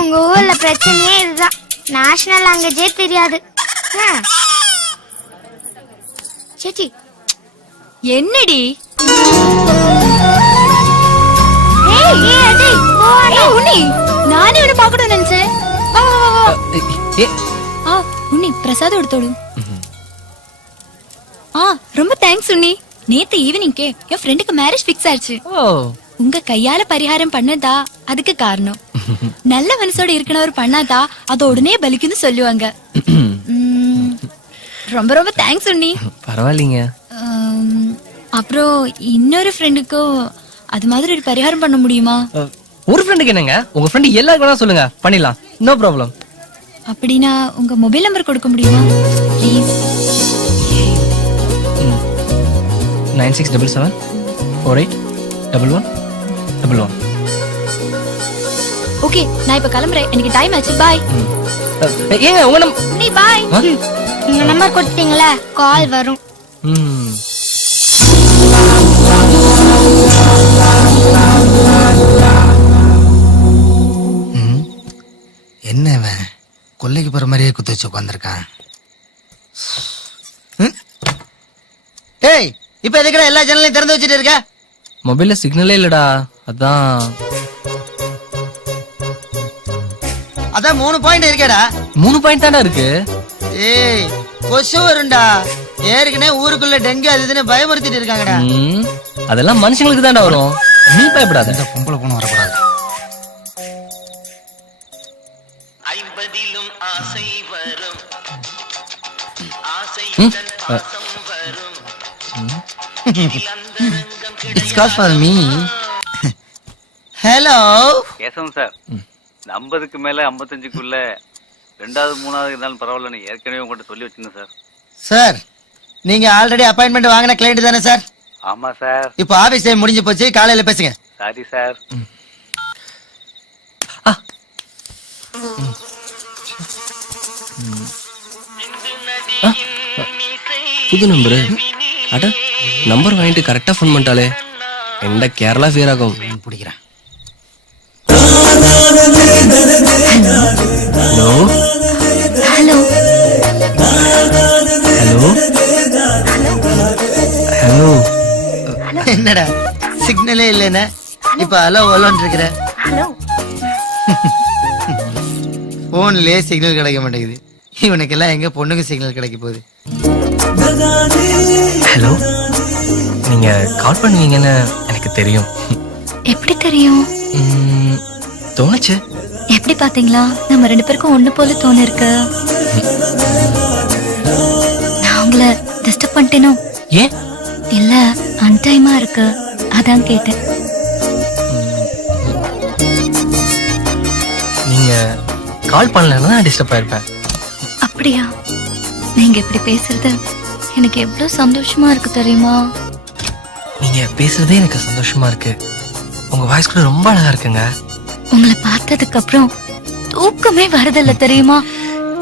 உங்க ஊர்ல பிரச்சனையே இதுதான், நேஷனல் லாங்குவேஜே தெரியாது. சேச்சி என்னடி? நானே உன்னை பார்க்கணும் நினைச்சேன். உன்னி பிரசாத் எடுத்தோடு. ரொம்ப தேங்க்ஸ் உன்னி. நேத்து ஈவினிங்கே என் ஃப்ரெண்டுக்கு மேரேஜ் ஃபிக்ஸ் ஆயிடுச்சு. உங்க கையால பரிகாரம் பண்ணதா அதுக்கு காரணம். நல்ல மனசோட இருக்கனவர் பண்ணாதா அது உடனே பலிக்குன்னு சொல்லுவாங்க. ரொம்ப ரொம்ப தேங்க்ஸ் உன்னி. பரவாயில்லைங்க. அப்புறம் இன்னொரு ஃப்ரெண்டுக்கும் அது மாதிரி ஒரு பரிகாரம் பண்ண முடியுமா? ஒரு ஃப்ரெண்டுக்கு என்னங்க, உங்க ஃப்ரெண்ட் எல்லாருக்கும் சொல்லுங்க, பண்ணிடலாம், நோ ப்ராப்ளம். அப்படின்னா உங்க மொபைல் நம்பர் கொடுக்க முடியுமா ப்ளீஸ்? 9677481111. ஓகே, நான் இப்ப கிளம்புறேன், எனக்கு டைம் ஆச்சு. பாய். ஏங்க உங்க நீ பாய். உங்க நம்பர் கொடுத்தீங்களா, கால் வரும். என்ன இவன் கொல்லைக்கு போற மாதிரியே குத்து வச்சு உட்காந்துருக்கான். ஏய், இப்ப எதுக்குடா எல்லா ஜன்னலையும் திறந்து வச்சுட்டு இருக்க? மொபைல்ல சிக்னலே இல்லடா, அதான் 3 பாயிண்ட் இருக்கேடா. 3 பாயிண்ட் தான்டா இருக்கு. ஏய், கொசு வரும்டா. ஏற்கனவே ஊருக்குள்ள டெங்கு அது இதுன்னு பயமுறுத்திட்டு இருக்காங்கடா. அதெல்லாம் மனுஷங்களுக்கு தான்டா வரும், நீ பயப்படாத. இந்த பொம்பளை பொண்ணு வரக்கூடாது. It's called for me. Hello. Kesavan sir, 50க்கு மேல 55க்குள்ள 2வது 3வது இருந்தாலும் பரவாயில்லன்னு ஏற்கனவே உங்கள்கிட்ட சொல்லி வச்சிருந்தேன் சார். சார், நீங்க ஆல்ரெடி அப்பாயின்மெண்ட் வாங்கின கிளைண்ட் தானே சார்? ஆமா சார். இப்போ ஆபீஸ் டைம் முடிஞ்சு போச்சு, காலையில பேசுங்க. Sorry sir. புது நம்பரு. அட, நம்பர் வாங்கிட்டு கரெக்டா ஃபோன் பண்ணிட்டாலே, எந்த கேரளா ஃபீர் ஆகும். பிடிக்கிறேன். Hello hello hello hello. என்னடா சிக்னலே இல்லைன்னா இப்ப ஹலோ ஹலோன்னு இருக்கிற? ஹலோ. போன்லயே சிக்னல் கிடைக்க மாட்டேங்குது. இவனுக்கெல்லாம் எங்க பொண்ணுக்கு சிக்னல் கிடைக்க போகுது? ஹலோ, நீங்க கால் பண்ணுவீங்கன்னு எனக்கு தெரியும். எப்படி தெரியும்? தோணுச்சு. எப்படி பாத்தீங்களா? நம்ம 2 பேருக்கும் ஒண்ணு போல தோணு இருக்கு. நான் உங்களை டிஸ்டர்ப் பண்ணிட்டேனோ? ஏன்? இல்ல, அன்டைமா இருக்கு, அதான் கேட்டேன். நீங்க கால் பண்ணலன்னா டிஸ்டர்ப் ஆயிருப்பேன். அப்படியா? நீங்க இப்படி பேசுறது எனக்கு எவ்வளவு சந்தோஷமா இருக்கு தெரியுமா? நீங்க பேசுறதே எனக்கு சந்தோஷமா இருக்கு. உங்க வாய்ஸ் கூட ரொம்ப அழகா இருக்குங்க. உங்களை பார்த்ததுக்கு அப்புறம் தூக்கமே வரதில்ல தெரியுமா?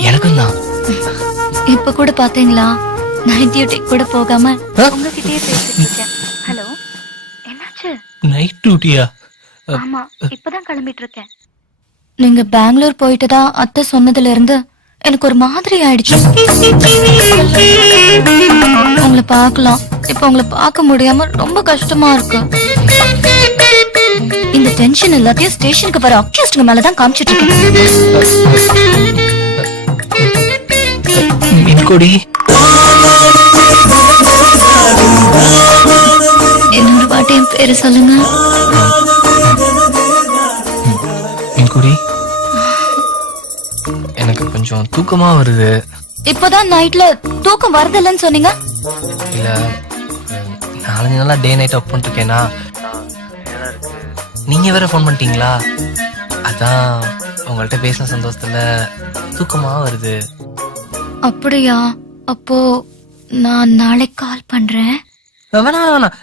எனக்கும் தான். இப்ப கூட பாத்தீங்களா, நைட் டியூட்டி கூட போகாம உங்ககிட்டயே பேசிட்டு இருக்கேன். ஹலோ, என்னாச்சு? நைட் டியூட்டியா? ஆமா, இப்பதான் கிளம்பிட்டு இருக்கேன். நீங்க பெங்களூர் போயிட்டு தான் அத்தை சொன்னதுல இருந்து எனக்கு ஒரு மாதிரி ஆயிடுச்சு. உங்களை பார்க்கலாம், இப்ப உங்களை பார்க்க முடியாம ரொம்ப கஷ்டமா இருக்கு. இந்த டென்ஷன் எல்லாத்தையும் ஸ்டேஷனுக்கு வர அக்யூஸ்டுங்க மேலதான் காமிச்சிட்டு இருக்கேன். மின்கொடி, இன்னொரு வாட்டி என் பேரு சொல்லுங்க. மின்கொடி, எனக்கு கொஞ்சம் தூக்கமா வருது. இப்பதான் நைட்ல தூக்கம் வருதில்லன்னு சொன்னீங்க. இல்ல, 4 நாளா டே நைட் ஒர்க் பண்ணிட்டு இருக்கேனா, நீங்க வேற போன் பண்ணிட்டீங்களா, அதான் உங்கள்ட்ட பேசின சந்தோஷத்துல தூக்கமா வருது. அப்படியா? அப்போ நான் நாளைக்கு கால் பண்றேன். வேணாம் வேணாம்,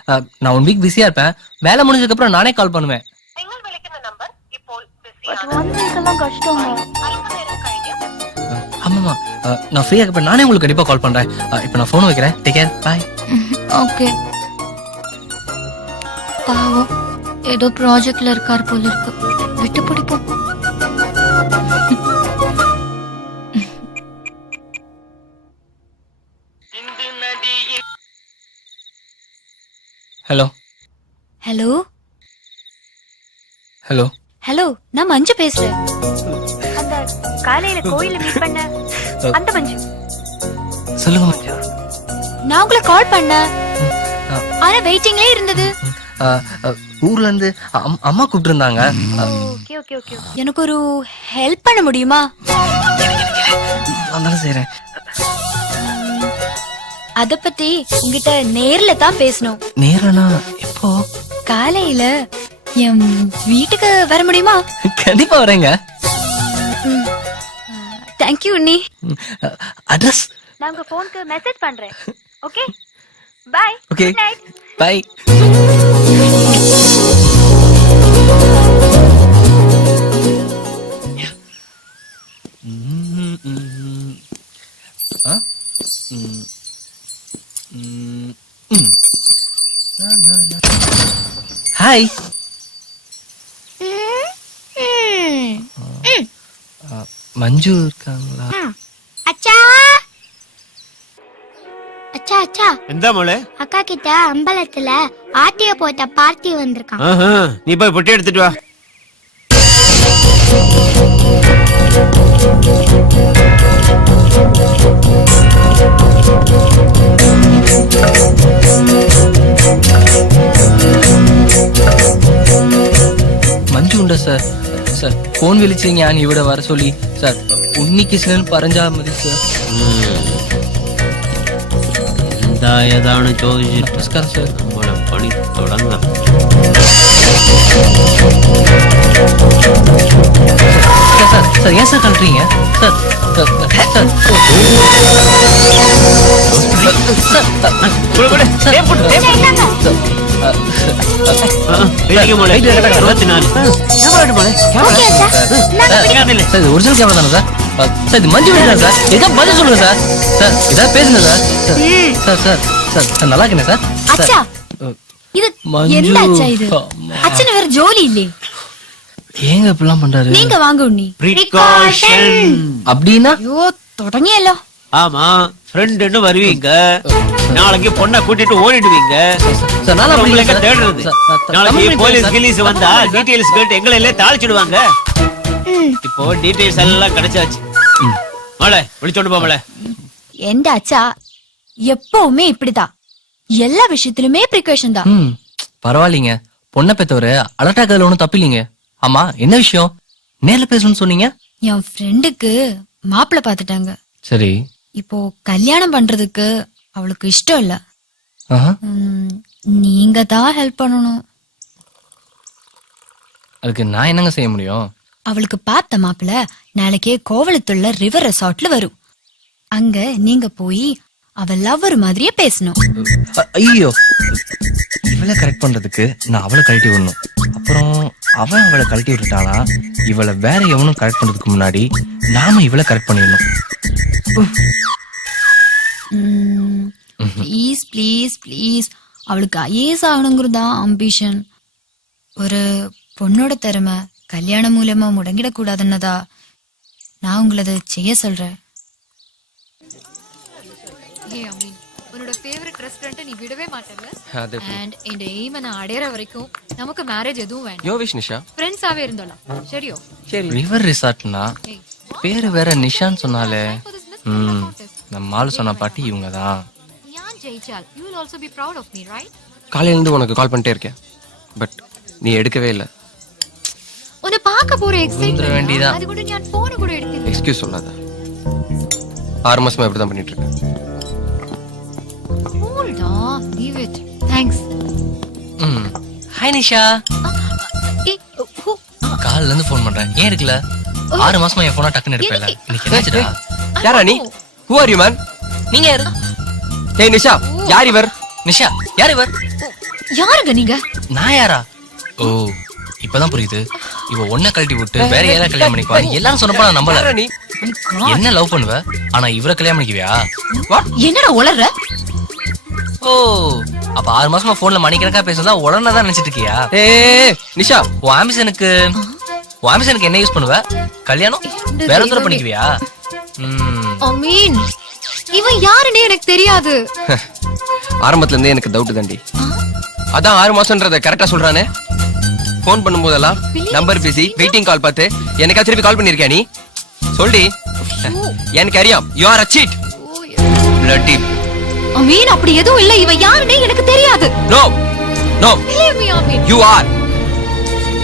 நான் 1 வீக் பிஸியா இருப்பேன். வேலை முடிஞ்சதுக்கு அப்புறம் நானே கால் பண்ணுவேன். கஷ்டம். ஆமாமா நான் ஃப்ரீயா இருக்கப்ப நானே உங்களுக்கு கண்டிப்பா கால் பண்றேன். இப்போ நான் போன் வைக்கிறேன். Take care. பை. ஓகே. பாவம் ஏதோ ப்ராஜெக்ட்ல இருக்கார் போல இருக்கு. விட்டு பிடிப்போம். ஹலோ ஹலோ ஹலோ ஹலோ, நான் மஞ்சு பேசுறேன். அந்த காலையில கோயில்ல மீட் பண்ண அந்த மஞ்சு. சொல்லுங்க மஞ்சு. நான் உங்களை கால் பண்ணேன். ஆனா வெயிட்டிங்லயே இருந்தது. ஊர்ல இருந்து அம்மா கூப்பிட்டு இருந்தாங்க. Okay okay okay. எனக்கு ஒரு ஹெல்ப் பண்ண முடியுமா? நான் செய்றேன். அத பத்தி உங்ககிட்ட நேர்ல தான் பேசணும். நேரனா எப்போ? காலையில என் வீட்டுக்கு வர முடியுமா? கண்டிப்பா வரேங்க. தேங்க்யூ நீ. அட்ரஸ் நான் உங்க போனுக்கு மெசேஜ் பண்றேன். Okay bye. Okay bye. Hi. Manju இருக்காங்களா? அச்சா அச்சா அச்சா. எந்த மோளே? அக்கா கிட்ட அம்பலத்துல ஆட்டிய போட்ட பார்ட்டி வந்திருக்கான். நீ போய் பொட்டி எடுத்துட்டு வா. മഞ്ജു ഉണ്ട് സർ. സർ ഫോൺ വിളിച്ച് ഞാൻ ഇവിടെ വര ചൊല്ലി സർ ഉണ്ണികൃഷ്ണൻ പറഞ്ഞാ മതി സർ. എന്തായതാണ് ചോദിച്ചിട്ട്? നമസ്കാരം സർ. നമ്മളെ പണി തുടങ്ങാം. சார் சார் ஏன் சார் கழட்டுறீங்க? Sir sir sir original camera தானே சார்? சார் இது மஞ்சு வீடு சார். எதா பதில் சொல்லுங்க சார். சார் இதா பேசுங்க sir. Sir sir sir sir நல்லா இருக்கேன் சார். அச்சா இது என்ன அச்சா இது? அச்சன வேற ஜோலி இல்லே. ஏங்க இப்படிலாம் பண்றாரு? நீங்க வாங்க உண்ணி. Precaution. அப்படின்னா? ஐயோ தொடங்கியല്ലോ. ஆமா ஃப்ரெண்ட்னு வருவீங்க, நாளைக்கு பொண்ணை கூட்டிட்டு ஓடிடுவீங்க. சார் நான் உங்களை எங்க தேடுறது? நாளைக்கு போலீஸ் கிலீஸ் வந்தா டீடைல்ஸ் கேட்டு எங்களை எல்லாம் தாளிச்சிடுவாங்க. இப்போ டீடைல்ஸ் எல்லாம் கிடைச்சாச்சு. மாலை விழிச்சோண்டு போமல. எந்த அச்சா எப்பவுமே இப்படிதான். எல்லா விஷயத்திலுமே பிரிகாஷன் தான். பரவாயில்லைங்க. பொண்ணை பெத்தவரு அலர்ட்டாக்கிறதுல ஒண்ணும் தப்பு இல்லைங்க. ஆமா என்ன விஷயம்? நேர்ல பேசணும்னு சொன்னீங்க. என் ஃப்ரெண்டுக்கு மாப்பிள்ளை பாத்துட்டாங்க. சரி. இப்போ கல்யாணம் பண்றதுக்கு அவளுக்கு இஷ்டம் இல்ல. ஆஹா. நீங்க தான் ஹெல்ப் பண்ணணும். அதுக்கு நான் என்னங்க செய்ய முடியும்? அவளுக்கு பார்த்த மாப்பிள்ளை நாளைக்கே கோவளத்துள்ள ரிவர் ரெசார்ட்ல வரும். அங்க நீங்க போய் அவ லவ்வர் மாதிரியே பேசணும். ஐயோ இவளை கரெக்ட் பண்றதுக்கு நான் அவளை கழட்டி விடணும். அப்புறம் அவளை கழட்டி விட்டுட்டானா இவளை வேற எவனும் கரெக்ட் பண்றதுக்கு முன்னாடி நாம இவளை கரெக்ட் பண்ணிடணும். Please please please. அவளுக்கு ஐஏஎஸ் ஆகணுங்கிறதா அம்பிஷன். ஒரு பொண்ணோட திறமை கல்யாணம் மூலமா முடங்கிடக்கூடாதுன்னதா நான் உங்களது செய்ய சொல்றேன். உன்னோட ஃபேவரட் ரெஸ்டாரண்ட் நீ விடவே மாட்டேங்க. அண்ட் இந்த எய்மை நான் அடையற வரைக்கும் நமக்கு மேரேஜ் எதுவும் வேண்டாம். யோ விஷ் நிஷா. ஃப்ரெண்ட்ஸாவே இருந்தோம். சரியோ? சரி. ரிவர் ரிசார்ட்னா பேரு வேற நிஷான்னு சொன்னாலே நம்ம ஆளு சொன்ன பாட்டி இவங்க தான். யான் ஜெயிச்சால் you will also be proud of me, right? காலையில இருந்து உனக்கு கால் பண்ணிட்டே இருக்கேன், பட் நீ எடுக்கவே இல்ல. உன்னை பார்க்க போற எக்ஸைட்மென்ட் வேண்டியதான். அது கூட நான் போன் கூட எடுக்கல. எக்ஸ்கியூஸ் சொல்லாத. 6 மாசமா இப்படி தான் பண்ணிட்டு இருக்கேன். Hold on, leave it. Thanks. Hi Nisha. காலையில இருந்து ஃபோன் பண்றேன், ஏன் எடுக்கல? 6 மாசமா என் போனை டக்குன்னு எடுப்பேல. இன்னைக்கு என்னாச்சுடா? யாரா நீ? Who are you man? நீங்க யாரு? ஏய் நிஷா, யார் இவர்? நிஷா யார் இவர்? யாருங்க நீங்க? நான் யாரா? ஓ இப்பதான் புரியுது. இவ ஒன்ன கழட்டி விட்டு வேற யாரையா கல்யாணம் பண்ணிக்குவா. எல்லாரும் சொன்னப்ப நான் நம்பல. என்ன லவ் பண்ணுவ, ஆனா இவரை கல்யாணம் பண்ணிக்குவியா? என்னடா உளற? ஓ, அப்ப 6 மாசமா போன்ல மணிக்கணக்கா பேசுறதா உடனேதான் நினைச்சிட்டு இருக்கியா? நிஷா, உன் ஆம்பிஷனுக்கு என்ன யூஸ் பண்ணுவ? கல்யாணம் வேற ஒருத்தர பண்ணிக்குவியா? அமீன், இவன் யாருன்னே எனக்கு தெரியாது. ஆரம்பத்துல இருந்தே எனக்கு டவுட் தாண்டி. அதான் 6 மாசம்ன்றத கரெக்டா சொல்றானே. போன் பண்ணும்போதெல்லாம் நம்பர் பேசி வெயிட்டிங் கால் பார்த்து எனக்கா திருப்பி கால் பண்ணிருக்கியா நீ? சொல்டி. எனக்கு அறியாம். You are a cheat. Bloody. Ameen, அப்படி எதுவும் இல்ல. இவன் யாருன்னே எனக்கு தெரியாது. No. No. Believe me, Ameen. You are.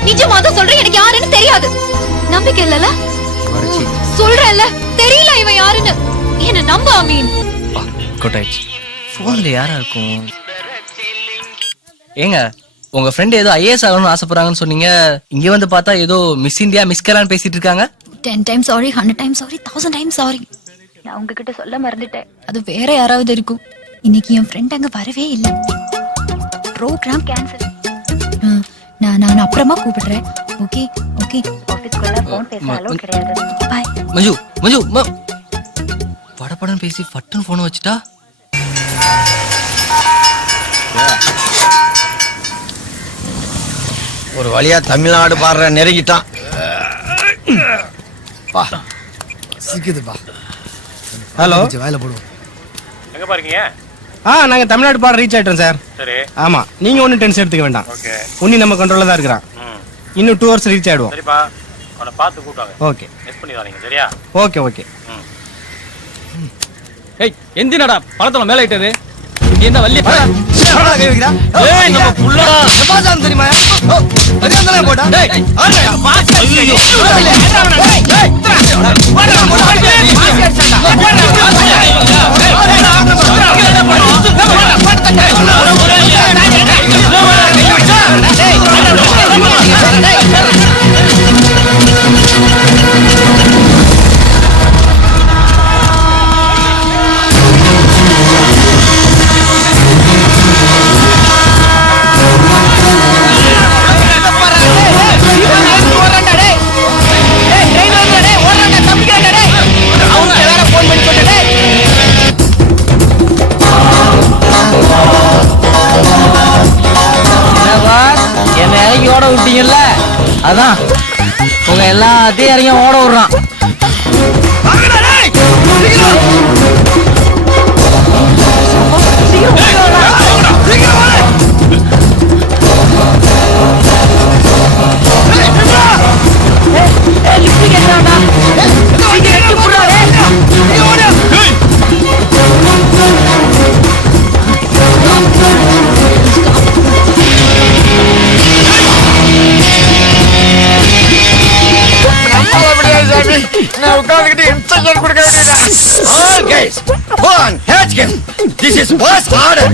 நிஜமா தான் சொல்றேன், எனக்கு யாருன்னு தெரியாது. நம்பிக்கை இல்லல? சொல்றேன்ல, தெரியல இவன் யாருன்னு. என்ன நம்ப அமீன். குட் ஆயிடுச்சு. போன்ல யாரா இருக்கும்? ஏங்க, உங்க ஃப்ரெண்ட் ஏதோ ஐஏஎஸ் ஆகணும்னு ஆசைப்படுறாங்கன்னு சொன்னீங்க. இங்க வந்து பார்த்தா ஏதோ மிஸ் இந்தியா மிஸ் கேரளான்னு பேசிட்டு இருக்காங்க. 10 times sorry, 100 times sorry, 1000 times sorry. நான் உங்ககிட்ட சொல்ல மறந்துட்டேன். அது வேற யாராவது இருக்கும். இன்னைக்கு என் ஃப்ரெண்ட் அங்க வரவே இல்ல. Program cancel. நான் அப்புறமா கூப்பிடுறேன். Okay okay. ஆபீஸ்க்குள்ள போன் பேச அலோ கிடையாது. பை. மஞ்சு படபடன்னு பேசி ஃபட்டுன்னு போன் வச்சுட்டா. ஒரு வழியா தமிழ்நாடு பாடுற நெருங்கிட்டான். சிக்குதுப்பா. ஹலோ, வாயில போடுவோம். எங்க பாருங்க? நாங்க தமிழ்நாடு பாட ரீச் ஆயிட்டோம் சார். சரி. ஆமா, நீங்க ஒன்னும் டென்ஷன் எடுத்துக்க வேண்டாம். ஓகே. உன்னி நம்ம கண்ட்ரோல்ல தான் இருக்கிறான். இன்னும் 2 hours ரீச் ஆயிடுவோம். சரிப்பா, அவனை பார்த்து கூட்டாங்க. ஓகே. மிஸ் பண்ணி வரீங்க, சரியா? Okay okay. ஏய், எந்தினடா பழத்தல மேல இட்டது. என்ன வள்ளி என்னடா கை வைக்கிறா? ஏய், நம்ம புள்ளடா. பாசாம் தெரியுமா? தெரியாமலே போடா. டேய், ஆடுடா. ஐயோ. என்ன இறங்கி ஓட விட்டீங்கல்ல, அதான் உங்க எல்லாத்தையும் இறங்கி ஓட விடுறான். All guys, go on, catch him. This is boss order.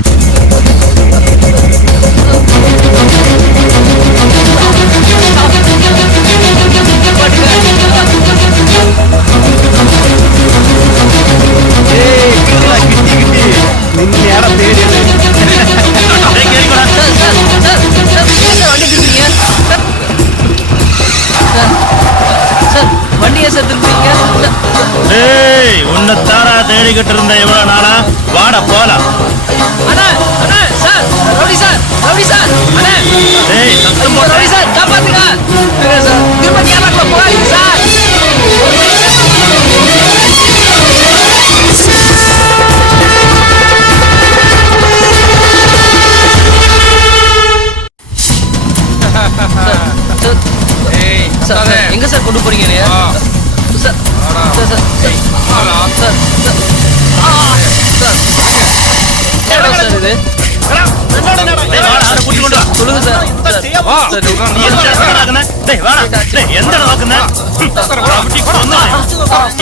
வண்டியை செத்துருப்பீங்க. ஏய், உன்னத்தாரா தேடிக்கிட்டு இருந்த இவ்வளவு நாளா? வாட போலாம். அண்ணா அண்ணா sir, rowdy sir, rowdy sir, அண்ணா. ஏய், சத்தம் போடு. ரவுடி சார், காப்பாத்துங்க சார். திருப்பதி ஏமாற்ற போறாங்க சார். சார், எங்க சார் கொண்டு போறீங்க? சார் சார் சார் சார் இது சொல்லுங்க சார்.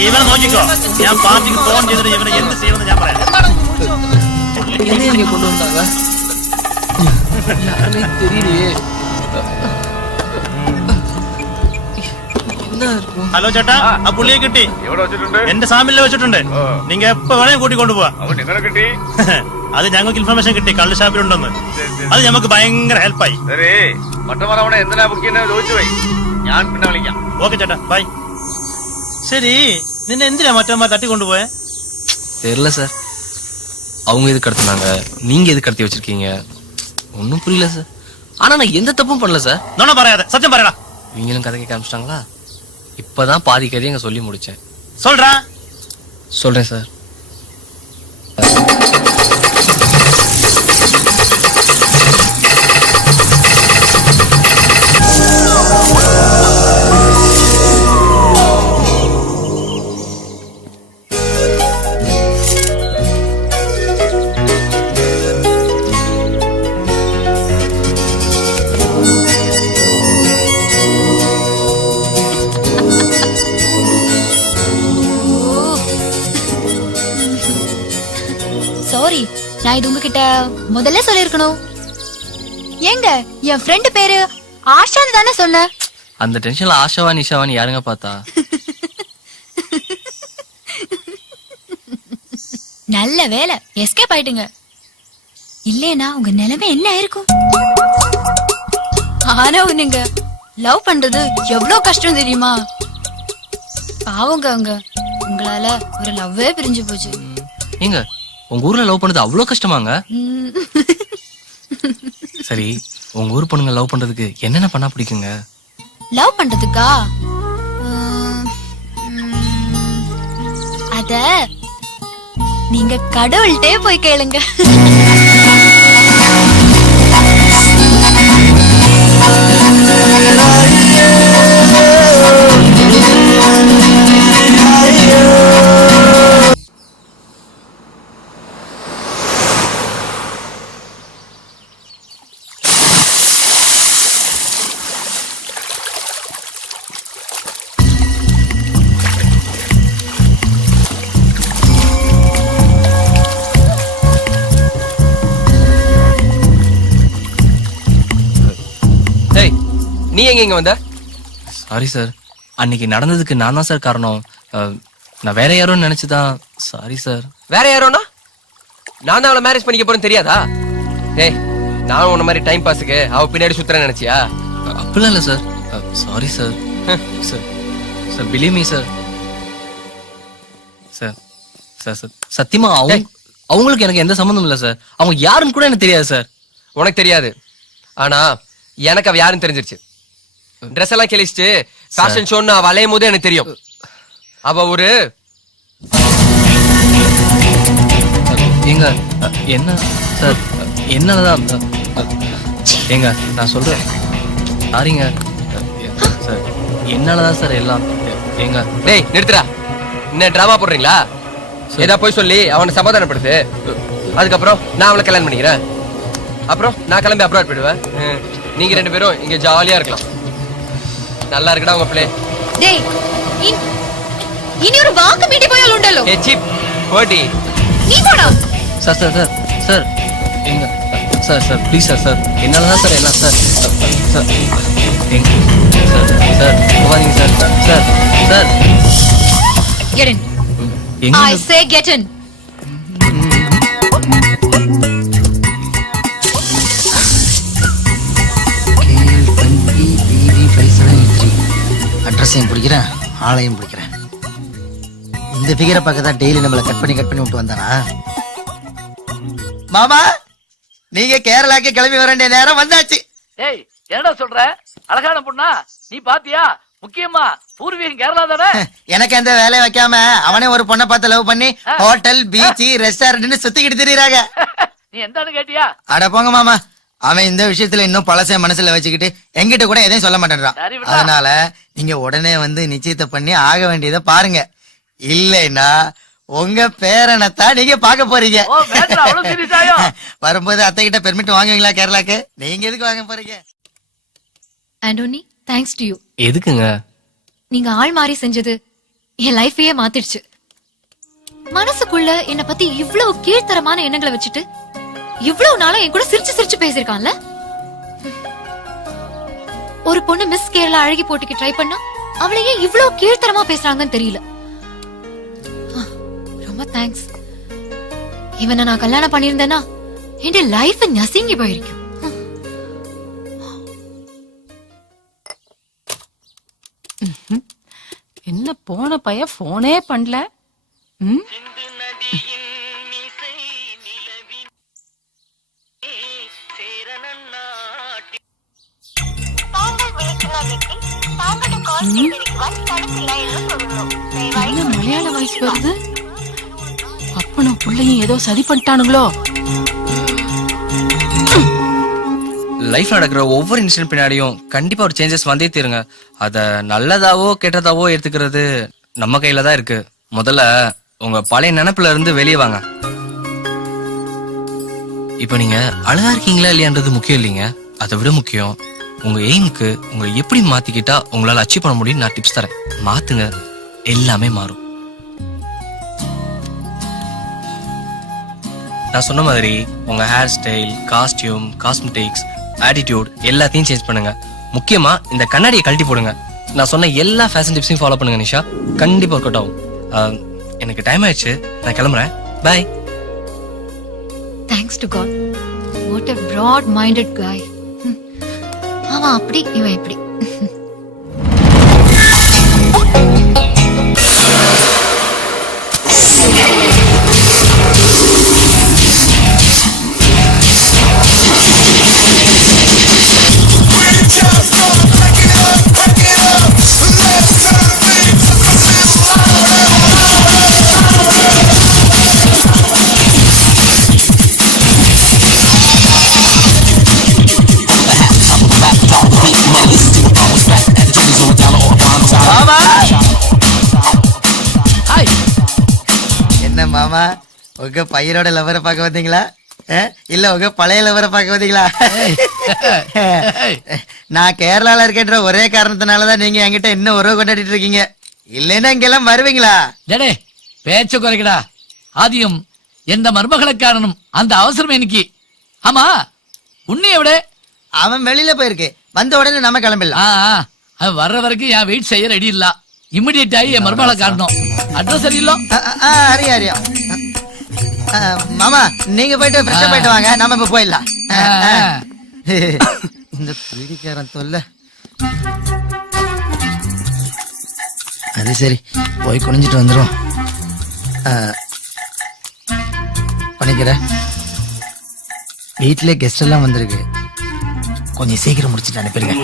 ഇവനെ നോക്കിക്കോ. ഞാൻ പാർട്ടിക്ക് ഫോൺ ചെയ്തിട്ട് ഇവനെ എന്ത് ചെയ്യുമെന്ന് ഞാൻ പറയാം. என்ன இங்க கொண்டு வந்தாங்க? யாருமே தெரியலையே. ഹലോ ചേട്ടാ ആ പുള്ളിയെ കിട്ടി എന്റെ സാമിലെ വെച്ചിട്ടുണ്ട് നിങ്ങ എപ്പോ വേണേ കൂട്ടിക്കൊണ്ടു കിട്ടി അത് ഞങ്ങൾക്ക് ഇൻഫർമേഷൻ കിട്ടി കള്ള് ഷാപ്പിലുണ്ടെന്ന് അത് ഞമ്മക്ക് ഭയങ്കര ഹെൽപ്പായി എന്തിനാ ബുക്ക് ചെയ്യുന്നത് ചോദിച്ചു പോയി ഞാൻ പിന്നെ വിളിക്കാം ഓക്കെ ചേട്ടാ ബൈ சரி நின்ன எந்திரா மற்றமா தட்டி கொண்டு போய தெரியல சார் அவங்க எதுக்கு கடத்தினாங்க நீங்க எதுக்கு கடத்தி வச்சிருக்கீங்க ஒன்னும் புரியல சார் ஆனா நான் எந்த தப்பும் பண்ணல சார் நானும் பரையாத சத்தியம் பரையடா இவங்களும் கதைக்க காமிச்சிட்டாங்களா இப்பதான் பாதி கதையை அங்க சொல்லி முடிச்சேன் சொல்றா சொல்றேன் சார் சாரி, நான் இது உங்ககிட்ட முதல்ல சொல்லிருக்கணும். ஏங்க என் ஃப்ரெண்ட் பேரு ஆஷான்னு தானே சொன்னேன். அந்த டென்ஷன்ல ஆஷாவா நிஷாவான்னு யாருங்க பார்த்தா? நல்ல வேலை எஸ்கேப் ஆயிட்டுங்க. இல்லேனா உங்க நிலைமை என்ன ஆயிருக்கும்? ஆனா உன்னுங்க லவ் பண்றது எவ்வளவு கஷ்டம் தெரியுமா? பாவங்க அவங்க உங்களால ஒரு லவ்வே பிரிஞ்சு போச்சு. ஏங்க உங்க ஊர்ல லவ் பண்ணது அவ்வளவு கஷ்டமாங்க? சரி, உங்க ஊர் பொண்ணுங்க லவ் பண்றதுக்கு என்னென்ன பண்ணா பிடிக்குங்க? லவ் பண்றதுக்கா? அத நீங்க கடவுள்கிட்டே போய் கேளுங்க. நீ எங்க இங்க வந்த? சாரி சார், அன்னைக்கு நடந்ததுக்கு நான் தான் சார் காரணம். நான் வேற யாரும் நினைச்சுதான். Sorry sir. வேற யாரோனா? நான் தான் அவளை மேரேஜ் பண்ணிக்க போறேன்னு தெரியாதா? டேய், நான் உன்ன மாதிரி டைம் பாஸுக்கு அவ பின்னாடி சுத்துறேன்னு நினைச்சியா? அப்படிலாம் இல்ல sir. Sorry sir. Sir sir believe me sir. Sir sir sir சத்தியமா அவங்களுக்கு எனக்கு எந்த சம்பந்தம் இல்ல சார். அவங்க யாருன்னு கூட எனக்கு தெரியாது சார். உனக்கு தெரியாது, ஆனா எனக்கு அவ யாருன்னு தெரிஞ்சிருச்சு. ட்ரெஸ் எல்லாம் கிழிச்சிட்டு ஃபேஷன் ஷோன்னு அவ அலையும் போது எனக்கு தெரியும். அவ ஒரு ஏங்க என்ன சார், என்னதான் ஏங்க நான் சொல்றேன். சாரிங்க சார், என்னாலதான் சார் எல்லாம். ஏங்க டேய் நிறுத்துடா. என்ன டிராமா போடுறீங்களா? ஏதா போய் சொல்லி அவனை சமாதானப்படுத்து. அதுக்கப்புறம் நான் அவளை கல்யாணம் பண்ணிக்கிறேன். அப்புறம் நான் கிளம்பி அப்ராட் போயிடுவேன். நீங்க ரெண்டு பேரும் இங்க ஜாலியா இருக்கலாம். நல்லா இருக்குடா உங்க பிள்ளை. டேய் இனி ஒரு வாக்கு மீட்டி போயால் உண்டല്ലോ. ஏ சீப் போடி. நீ போடா. சார் சார் சார் சார் எங்க sir sir please sir sir என்னாலதான் சார் எல்லாம் சார் சார் எங்க சார் சார் போகாதீங்க sir sir sir Get in. I say get in. அட்ரஸையும் பிடிக்கிறேன், ஆளையும் பிடிக்கிறேன். இந்த ஃபிகரை பார்க்க தான் டெய்லி நம்மளை கட் பண்ணி விட்டு வந்தானா? மாமா, நீங்க கேரளாக்கு கிளம்பி வர வேண்டிய நேரம் வந்தாச்சு. ஏய் என்னடா சொல்ற? அழகான பொண்ணா நீ பாத்தியா? முக்கியமா பூர்வீகம் கேரளா தானே? எனக்கு அந்த வேலையை வைக்காம அவனே ஒரு பொண்ணை பார்த்து லவ் பண்ணி ஹோட்டல் பீச் ரெஸ்டாரண்ட் சுத்திக்கிட்டு திரியறாங்க. நீ எந்தானு கேட்டியா? அட போங்க மாமா, அவன் இந்த விஷயத்துல இன்னும் பழசை மனசுல வச்சுக்கிட்டு எங்கிட்ட கூட எதையும் சொல்ல மாட்டேன்றான். அதனால நீங்க உடனே வந்து நிச்சயத்தை பண்ணி ஆக வேண்டியதை பாருங்க. இல்லைன்னா உங்க பேரனைத்தான் நீங்க பாக்க போறீங்க. வரும்போது அத்தை கிட்ட பெர்மிட் வாங்குவீங்களா கேரளாக்கு? நீங்க எதுக்கு வாங்க போறீங்க? Antony, thanks to you. எதுக்குங்க? நீங்க ஆள் மாறி செஞ்சது என் லைஃபையே மாத்திடுச்சு. மனசுக்குள்ள என்ன பத்தி இவ்வளவு கீழ்த்தரமான எண்ணங்களை வச்சுட்டு இவ்வளவு நாளா என் கூட சிரிச்சு சிரிச்சு பேசிருக்கான்ல. ஒரு பொண்ணு மிஸ் கேரளா அழகி போட்டிக்கு ட்ரை பண்ணா அவளை ஏன் இவ்வளவு கீழ்த்தரமா பேசுறாங்கன்னு தெரியல. ரொம்ப தேங்க்ஸ். இவனை நான் கல்யாணம் பண்ணியிருந்தேன்னா என் லைஃப் நசிங்கி போயிருக்கும். என்ன போன பையன் போனே பண்ணல. மலையாள வாய்ஸ் வருது. அப்பனும் பிள்ளையும் ஏதோ சதி பண்ணிட்டானுங்களோ. லைஃப்ல நடக்கிற ஒவ்வொரு இன்சிடென்ட் பின்னாடியும் கண்டிப்பா ஒரு சேஞ்சஸ் வந்தே தீருங்க. அத நல்லதாவோ கெட்டதாவோ எடுத்துக்கிறது நம்ம கையில தான் இருக்கு. முதல்ல உங்க பழைய நினைப்புல இருந்து வெளியே வாங்க. இப்ப நீங்க அழகா இருக்கீங்களா இல்லையான்றது முக்கியம் இல்லைங்க. அதை விட முக்கியம் உங்க எய்முக்கு உங்களை எப்படி மாத்திக்கிட்டா உங்களால அச்சீவ் பண்ண முடியும். நான் டிப்ஸ் தரேன், மாத்துங்க, எல்லாமே மாறும். நான் சொன்ன மாதிரி உங்க hair style, costume, cosmetics, attitude எல்லாத்தையும் சேஞ்ச் பண்ணுங்க. முக்கியமா இந்த கண்ணாடியை கழட்டி போடுங்க. நான் சொன்ன எல்லா ஃபேஷன் டிப்ஸையும் ஃபாலோ பண்ணுங்க நிஷா. கண்டிப்பா ஒர்க் அவுட் ஆகும். எனக்கு டைம் ஆயிடுச்சு, நான் கிளம்புறேன். By. Thanks to God. What a broad-minded guy. அவன் அப்படி இவன் இப்படி. என்ன மாமா, உங்க பையனோட லவரை பார்க்க வந்தீங்களா இல்ல உங்க பழைய லவரை பார்க்க வந்தீங்களா? நான் கேரளால இருக்கேன்ற ஒரே காரணத்தினாலதான் நீங்க என்கிட்ட இன்னும் உறவு கொண்டாடிட்டு இருக்கீங்க. இல்லைன்னா இங்கெல்லாம் வருவீங்களா? டேடே பேச்ச குறைக்கடா. ஆதியும் எந்த மருமகளுக்காரனும் அந்த அவசரம் எனக்கு. ஆமா உன்னைய விட அவன் வெளியில போயிருக்கு, வந்த உடனே நம்ம கிளம்பிடலாம். அவன் வர்ற வரைக்கும் என் வெயிட் செய்ய ரெடி இல்ல. இமிடியேட் ஆகி என் மருமகளை காட்டணும். அட்ரஸ் சரியில்லை. அறியா மாமா, நீங்க போயிட்டு ஃப்ரெஷ்ஷா போயிட்டு வாங்க, நம்ம இப்ப போயிடலாம். இந்த பீடிக்காரன் தொல்லை. அது சரி, போய் குனிஞ்சிட்டு வந்துடும். பண்ணிக்கிறேன். வீட்டிலே கெஸ்ட் எல்லாம் வந்திருக்கு, கொஞ்சம் சீக்கிரம் முடிச்சுட்டு அனுப்பிடுங்க.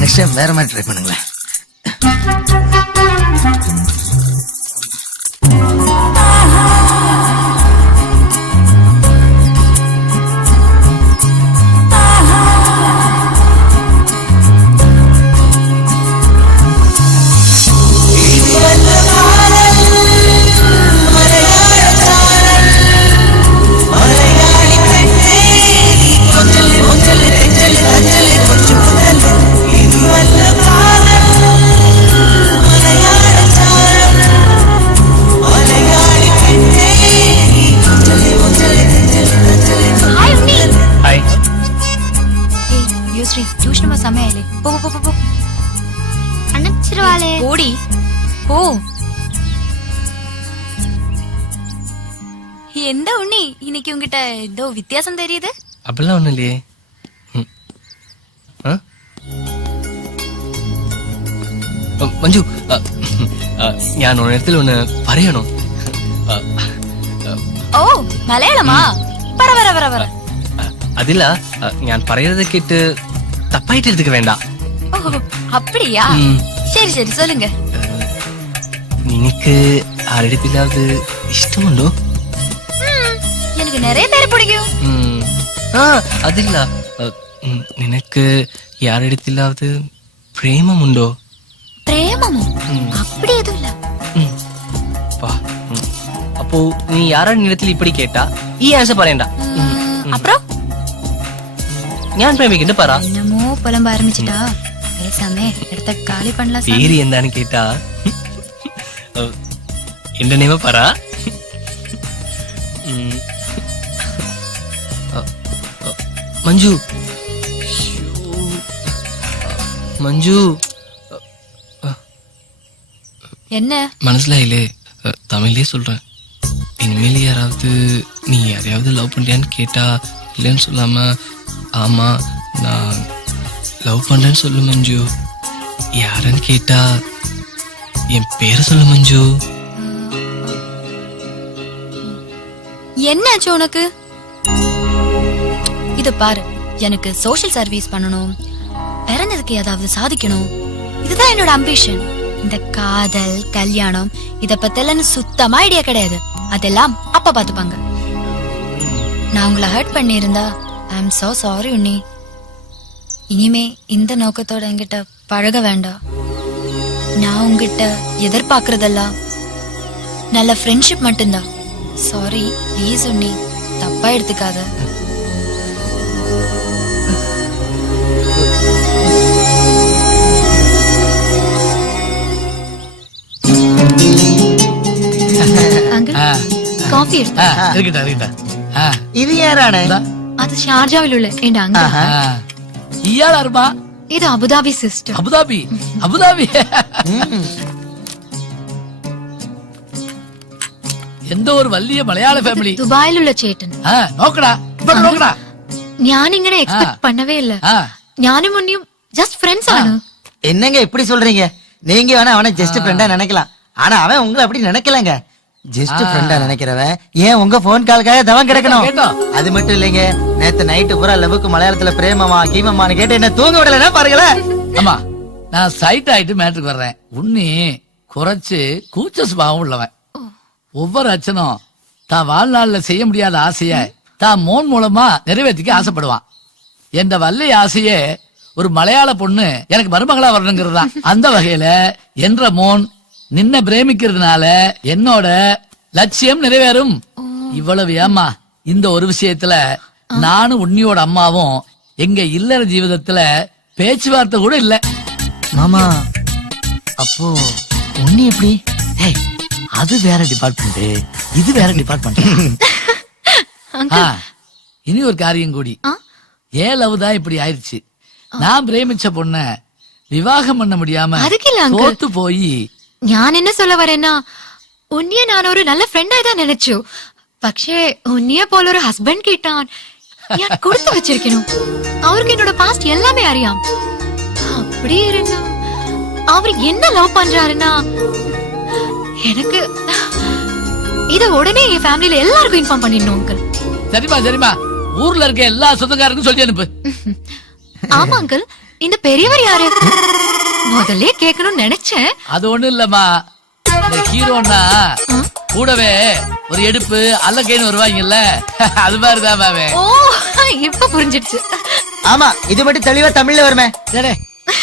நெக்ஸ்ட் டைம் வேற மாதிரி ட்ரை பண்ணுங்களேன். எந்த உண்ணி இன்னைக்கு உங்ககிட்ட ஏதோ வித்தியாசம் தெரியுது? அப்படிலாம் ஒண்ணும் இல்லையே. மஞ்சு, ഞാൻ ഒരിടത്തിൽ ഒന്ന് പറയണോ? ഓ മലയാളമാ? പറ പറ പറ പറ. അതില്ല, ഞാൻ പറയുന്നത് കേട്ട് தப்பாயிட்டு எடுத்துக்க வேண்டாம். ஓ அப்படியா? சரி சரி சொல்லுங்க. നിനക്ക് ആരുടെത്തില്ലാതെ ഇഷ്ടമുണ്ടോ? எனக்கு நிறைய பேரை பிடிக்கும். അതില്ല, നിനക്ക് யாரிடத்திலாவது பிரேமமுண்டோ? பிரேமமோ? அப்படி எதுவும் இல்ல. அப்போ நீ யாரோட இடத்துல இப்படி கேட்டா ഈ ആൻസർ പറയണ്ട. அப்புறம் ഞാൻ പ്രേമിക്കുന്നു പറ. என்னமோ புலம்ப ஆரம்பிச்சிட்டா, பேசாம இடத்த காலி பண்ணலாம். பேரு என்னன்னு கேட்டா இந்த நேம பாரா. மஞ்சு மஞ்சு என்ன மனசுல இல்லே தமிழ்லயே சொல்றேன். இனிமேல் யாராவது நீ யாரையாவது லவ் பண்றியான்னு கேட்டா இல்லைன்னு சொல்லாம ஆமா நான் லவ் பண்றேன்னு சொல்லு மஞ்சு. யாருன்னு கேட்டா என் பேரை சொல்லு மஞ்சு. என்னாச்சு உனக்கு? இத பாரு, எனக்கு சோஷியல் சர்வீஸ் பண்ணணும், பிறந்ததுக்கு ஏதாவது சாதிக்கணும், இதுதான் என்னோட அம்பிஷன். இந்த காதல் கல்யாணம் இத பத்தெல்லாம் சுத்தமா ஐடியா கிடையாது. அதெல்லாம் அப்பா பாத்துப்பாங்க. நான் உங்களை ஹர்ட் பண்ணியிருந்தா ஐ எம் சோ சாரி உன்னி. இனிமே இந்த நோக்கத்தோட என்கிட்ட பழக வேண்டாம். நான் உங்ககிட்ட எதிர்பார்க்கறதெல்லாம் நல்ல ஃப்ரெண்ட்ஷிப் மட்டும்தான். சாரி ப்ளீஸ் உன்னி, தப்பா எடுத்துக்காத. காஃபி இது யாரானே? அது ஷார்ஜாவில் உள்ள என் அங்க. இயாளாருமா? இது அபுதாபி சிஸ்டர். அபுதாபி அபுதாபி எந்த ஒரு வல்லிய மலையாள ஃபேமிலி. துபாயில் உள்ள ചേട്ടൻ. നോക്കടാ ഇപ്പൊ നോക്കടാ. ഞാൻ ഇങ്ങനെ എക്സ്പെക്ട് பண்ணவே இல்ல. ഞാനും ഉണ്ണിയും ஜஸ்ட் ஃப்ரெண்ட்ஸ் ആണ്. என்னங்க இப்படி சொல்றீங்க? நீங்க வேணா அவனை ஜஸ்ட் ஃப்ரெண்டா நினைக்கலாம், ஆனா அவன் உங்களை அப்படி நினைக்கலங்க. ஜஸ்ட் ஃப்ரெண்டா நினைக்கிறவன் ஏன் உங்க போன் கால்காக தவம் கிடக்கணும்? அது மட்டும் இல்லைங்க, நேத்து நைட்டு பூரா லவ்வுக்கு மலையாளத்துல பிரேமமா கீமமான்னு கேட்டு என்ன தூங்க விடலன்னா பாருங்களேன். ஆமா, நான் சைட் ஆயிட்டு மேட்ருக்கு வர்றேன். உன்னி குறைச்சு கூச்ச சுபாவம் உள்ளவன். ஒவ்வொரு அச்சனும் தான் வாழ்நாள்ல செய்ய முடியாத ஆசைய தான் மோன் மூலமா நிறைவேற்றிக்க ஆசைப்படுவான். என்ற வல்லை ஆசையே ஒரு மலையாள பொண்ணு எனக்கு மருமகளா வரணுங்கிறதா. அந்த வகையில என்ற மோன் நின்ன பிரேமிக்கிறதுனால என்னோட லட்சியம் நிறைவேறும். இவ்வளவு ஏமா இந்த ஒரு விஷயத்துல நானும் உன்னியோட அம்மாவும் எங்க இல்லற ஜீவிதத்துல பேச்சுவார்த்தை கூட இல்ல. மாமா அப்போ உன்னி எப்படி? அது வேற டிபார்ட்மெண்ட், இது வேற டிபார்ட்மெண்ட். இனி ஒரு காரியம் கூடி ஏன் லவ் தான் இப்படி ஆயிடுச்சு. நான் பிரேமிச்ச பொண்ண விவாகம் பண்ண முடியாம தோத்து போய் ഞാൻ എന്നെ சொல்ல வரேன்னா ഉണ്ണിയെ ഞാൻ ഒരു നല്ല ഫ്രണ്ടായി தான் நினைച്ചു. പക്ഷേ ഉണ്ണിയെ പോലെ ഒരു ഹസ്ബൻഡ് കിട്ടാൻ ഞാൻ കൊടുത്തു வச்சிருக்கணும். அவருக்கு என்னோட பாஸ்ட் எல்லாமே அறியாம். அப்படி இருந்தா அவர் என்ன லவ் பண்றாருன்னா எனக்கு இத உடனே என் ஃபேமிலில எல்லாருக்கும் இன்ஃபார்ம் பண்ணிடணும் அங்கிள். சரிமா சரிமா, ஊர்ல இருக்க எல்லா சொந்தக்காரருக்கும் சொல்லி அனுப்பு. ஆமா அங்கிள், இந்த பெரியவர் யாரு? முதல்ல கேட்கணும்னு நினைச்சேன். அது ஒண்ணும் இல்லம்மா, இந்த ஹீரோன்னா கூடவே ஒரு எடுப்பு அல்லக்கைன்னு வருவாங்கல்ல, அது மாதிரிதான் மாவே. ஓ, இப்ப புரிஞ்சிடுச்சு. ஆமா, இது மட்டும் தெளிவா தமிழ்ல வருமே. சரி,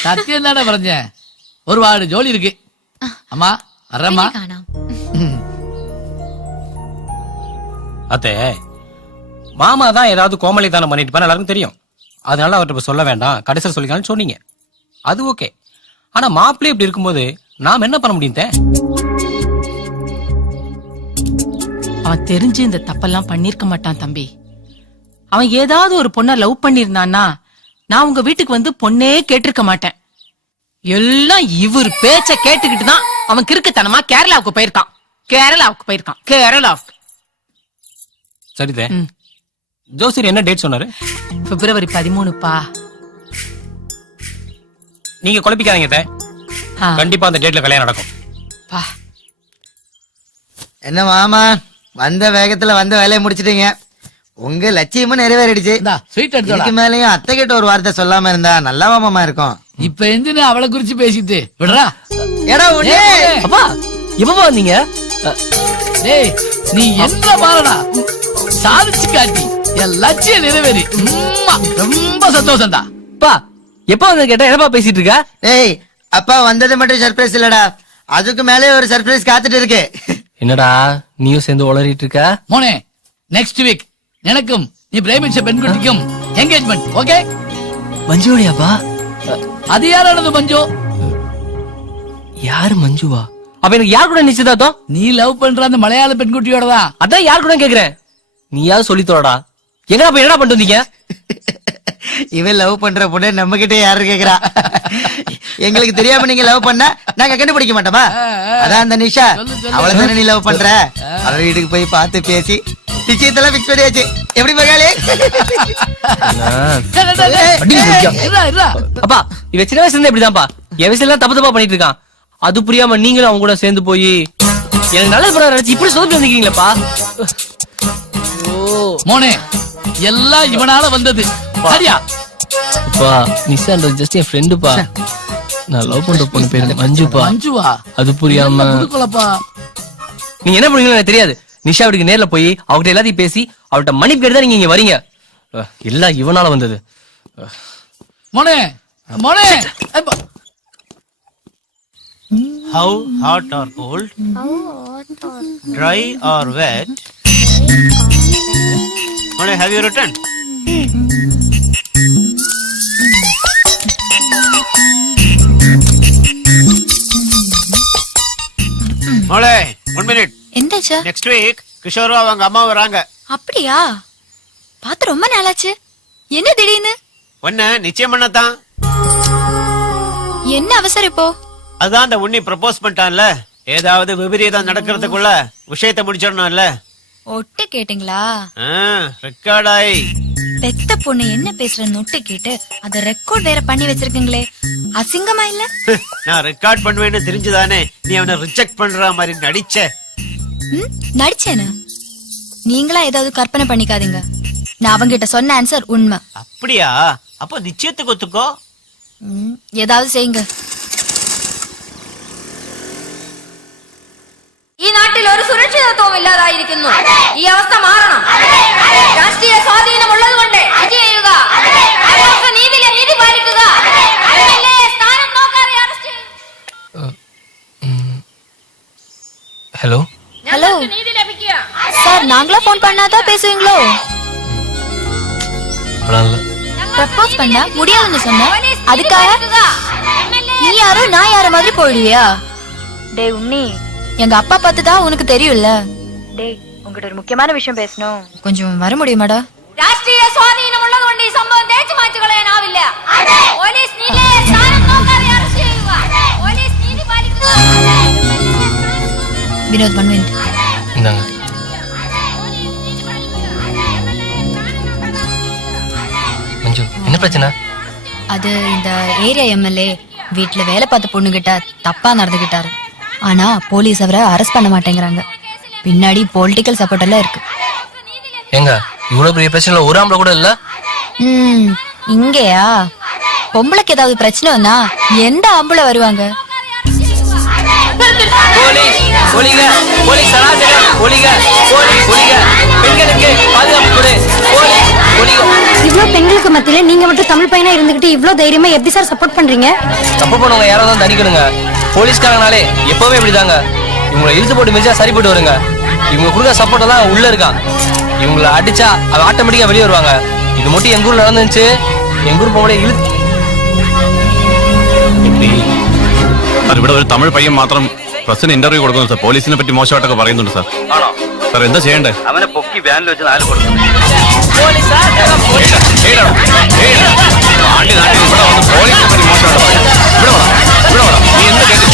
சத்தியம் தானே பறஞ்சேன். ஒரு வாடு ஜோலி இருக்கு. அம்மா வர்றம்மா. அத்தே, மாமா தான் ஏதாவது கோமலி தானே பண்ணிட்டு எல்லாருக்கும் தெரியும். அதனால அவர்கிட்ட சொல்ல வேண்டாம், கடைசியில் சொல்லிக்கலாம்னு சொன்னீங்க. அது ஓகே. ஆனா மாப்பிள்ளை இப்படி இருக்கும்போது நாம் என்ன பண்ண முடியும்? அவன் தெரிஞ்சு இந்த தப்பெல்லாம் பண்ணிருக்க மாட்டான் தம்பி. அவன் ஏதாவது ஒரு பொண்ண லவ் பண்ணிருந்தான்னா நான் உங்க வீட்டுக்கு வந்து பொண்ணே கேட்டிருக்க மாட்டேன். எல்லாம் இவர் பேச்ச கேட்டுக்கிட்டு தான் அவன் கிறுக்குத்தனமா கேரளாவுக்கு போயிருக்கான். கேரளாவுக்கு. சரிதே, ஜோசியர் என்ன டேட் சொன்னாரு? பிப்ரவரி 13பா. நீங்க குழப்பிக்காதீங்க, கண்டிப்பா அந்த டேட்ல கல்யாணம் நடக்கும். என்ன மாமா, வந்த வேகத்துல வந்த வேலையை முடிச்சிட்டீங்க. உங்க லட்சியமும் நிறைவேறிடுச்சு. இதுக்கு மேலயும் அத்தை கிட்ட ஒரு வார்த்தை சொல்லாம இருந்தா நல்லாவா மாமா இருக்கும்? இப்ப எந்த அவளை குறிச்சு பேசிட்டு விடுறா. அப்பா எப்ப வந்தீங்க? டேய், நீ என்ன பாருடா, சாதிச்சு காட்டி என் லட்சியம் நிறைவேறி ரொம்ப சந்தோஷம்டா. பா எப்ப வந்து கேட்டா என்னப்பா பேசிட்டு இருக்கா? ஏய், அப்பா வந்தது மட்டும் சர்ப்ரைஸ் இல்லடா, அதுக்கு மேலே ஒரு சர்ப்ரைஸ் காத்துட்டு இருக்கு. என்னடா நீயும் சேர்ந்து உளறிட்டு இருக்க? மோனே, நெக்ஸ்ட் வீக் எனக்கும் நீ பிரேமிச்ச பெண்குட்டிக்கும் என்கேஜ்மெண்ட். ஓகே? மஞ்சுடையாப்பா? அது யாரானது மஞ்சு? யாரு மஞ்சுவா? அப்ப எனக்கு யார் கூட நிச்சயதார்த்தம்? நீ லவ் பண்ற அந்த மலையாள பெண்குட்டியோட தான். அதான் யார் கூட கேக்குறேன், நீயாவது சொல்லி தோடா. எங்கடா போய் என்னடா பண்ணிட்டு வந்தீங்க? இவன் லவ் பண்ற பொண்ணு நம்ம கிட்ட யாரு கேக்குறா? எங்களுக்கு தெரியாம நீங்க லவ் பண்ணா நாங்க கண்டுபிடிக்க மாட்டோமா? அதான் அந்த நிஷா, அவளை தானே நீ லவ் பண்ற. அவ வீட்டுக்கு போய் பார்த்து பேசி நிச்சயத்தெல்லாம் பிக்ஸ் பண்ணியாச்சு. எப்படி மகாலே? அப்பா இவ சின்ன வயசுல இருந்து இப்படிதான்ப்பா, என் வயசுல தப்பு தப்பா பண்ணிட்டு இருக்கான். அது புரியாம நீங்களும் அவங்க கூட சேர்ந்து போய் எனக்கு நல்லது பண்ண நினைச்சு இப்படி சொதப்பி வந்துருக்கீங்களப்பா. மோனே எல்லாம் இவனால வந்தது. சரியா? அப்பா நிஷான்றது ஜஸ்ட் என் ஃப்ரெண்டுப்பா. நான் லவ் பண்ற பொண்ணு பேரு மஞ்சுப்பா. மஞ்சுவா? அது புரியாம நீங்க என்ன பண்ணுவீங்கன்னு எனக்கு தெரியாது. நிஷா வீட்டுக்கு நேர்ல போய் அவகிட்ட எல்லாத்தையும் பேசி அவட்ட மன்னிப்பு கேட்டு தான் நீங்க இங்க வரீங்க. எல்லாம் இவனால வந்தது. மோனே மோனே How hot or cold? Dry or wet? Mole, have you written? Mole, 1 minute. எந்தாச்சா? Next week, Kishore அவங்க அம்மா வராங்க. அப்படியா? பார்த்து ரொம்ப நாளாச்சு. என்ன திடீர்னு? ஒன்னு நிச்சயம் பண்ணத்தான். என்ன அவசரம் இப்போ? அதான் அந்த உன்னி ப்ரப்போஸ் பண்ணிட்டான்ல, ஏதாவது விபரீதம் நடக்கிறதுக்குள்ள விஷயத்தை முடிச்சிடணும்ல. ஒட்டு கேட்டீங்களா? ரெக்கார்டாய் பெத்த பொண்ணு என்ன பேசுறன்னு ஒட்டு கேட்டு அத ரெக்கார்ட் வேற பண்ணி வச்சிருக்கீங்களே, அசிங்கமா இல்ல? நான் ரெக்கார்ட் பண்ணுவேன்னு தெரிஞ்சுதானே நீ அவனை ரிஜெக்ட் பண்ற மாதிரி நடிச்ச. நடிச்சேன்னு நீங்களா ஏதாவது கற்பனை பண்ணிக்காதீங்க. நான் அவங்கிட்ட சொன்ன ஆன்சர் உண்மை. அப்படியா? அப்போ நிச்சயத்துக்கு ஒத்துக்கோ. ஏதாவது செய்யுங்க. ഈ നാട്ടിൽ ഒരു സുരക്ഷിതത്വവും ഇല്ലാതായിരിക്കുന്നു. ഈ അവസ്ഥ മാറണം. രാഷ്ട്രീയ സ്വാധീനമുള്ളത് കൊണ്ട് വിജയം ചെയ്യുക. അവർക്ക് നീതി പാലിക്കുക. സ്ഥാനം നോക്കാതെ അറസ്റ്റ് ചെയ്യുക. ஹலோ ஹலோ சார், நாங்களா போன் பண்ணாதான் பேசுவீங்களோ? ப்ரப்போஸ் பண்ண முடியாதுன்னு சொன்ன அதுக்காக நீ யாரோ நான் யாரோ மாதிரி போயிடுவியா? டேய் உன்னி, எங்க அப்பா பார்த்துதான் உனக்கு தெரியும்ல. டேய் உங்ககிட்ட ஒரு முக்கியமான விஷயம் பேசணும். கொஞ்சம் வர முடியுமாடா? രാഷ്ട്രീയ സ്വാധീനമുള്ളത് കൊണ്ട് ഈ സംഭവം തേച്ചു മാച്ചു കളയാനാവില്ല. പോലീസ് നീതിയെ സ്ഥാനം നോക്കാതെ അറസ്റ്റ് ചെയ്യുക. പോലീസ് നീതി പാലിക്കുക. வினோத் பண்ணுவேன். இந்தாங்க. மஞ்சு என்ன பிரச்சனை? அது இந்த ஏரியா எம்எல்ஏ வீட்டுல வேலை பார்த்த பொண்ணுகிட்ட தப்பா நடந்துகிட்டாரு. ஆனா போலீஸ் அவரை அரெஸ்ட் பண்ண மாட்டேங்கிறாங்க. பின்னாடி பொலிட்டிக்கல் சப்போர்ட் எல்லாம் இருக்கு. எங்க இவ்வளவு பெரிய பிரச்சனை ஒரு ஆம்பளை கூட இல்ல? இங்கயா? பொம்பளைக்கு ஏதாவது பிரச்சனைனா எந்த ஆம்பளை வருவாங்க? போலீஸ் போலீங்க போலீஸ் சராசரி போலீங்க போலீஸ் போலீங்க பெண்களுக்கு பாதுகாப்பு கொடு. போலீஸ் போலீங்க. இவ்ளோ பெண்களுக்கு மத்தியில நீங்க மட்டும் தமிழ் பையனா இருந்துகிட்டு இவ்ளோ தைரியமா எப்படி சார் சப்போர்ட் பண்றீங்க? தப்பு பண்ணவங்க யாராவது தான் தண்டிக்கணுங்க. போலீஸ்காரங்கனாலே எப்பவுமே இப்படிதாங்க. இவங்களை இழுத்து போட்டு மிச்சா சரி போட்டு வருங்க. இவங்க கொடுக்க சப்போர்ட் எல்லாம் உள்ள இருக்கா. இவங்களை அடிச்சா அது ஆட்டோமேட்டிக்கா வெளியே வருவாங்க. இது மட்டும் எங்க ஊர்ல நடந்துச்சு. எங்க ஊர் போகல இழுத்து ഇവിടെ ഒരു തമിഴ് പയ്യൻ മാത്രം പ്രസിന് ഇന്റർവ്യൂ കൊടുക്കുന്നു സാർ. പോലീസിനെ പറ്റി മോശമായിട്ടൊക്കെ പറയുന്നുണ്ട് സാർ. ആണോ സാർ എന്താ ചെയ്യണ്ടേ? അവനെ പൊക്കി വാനിൽ വെച്ച് 4 കൊടുക്കുന്നു. നാട്ടിൽ ഇവിടെ വന്ന് പോലീസിനെ പറ്റി മോശമായിട്ട് പറയും. ഇവിടെ വേണം ഇവിടെ വേണം. നീ എന്ത് കേട്ടു?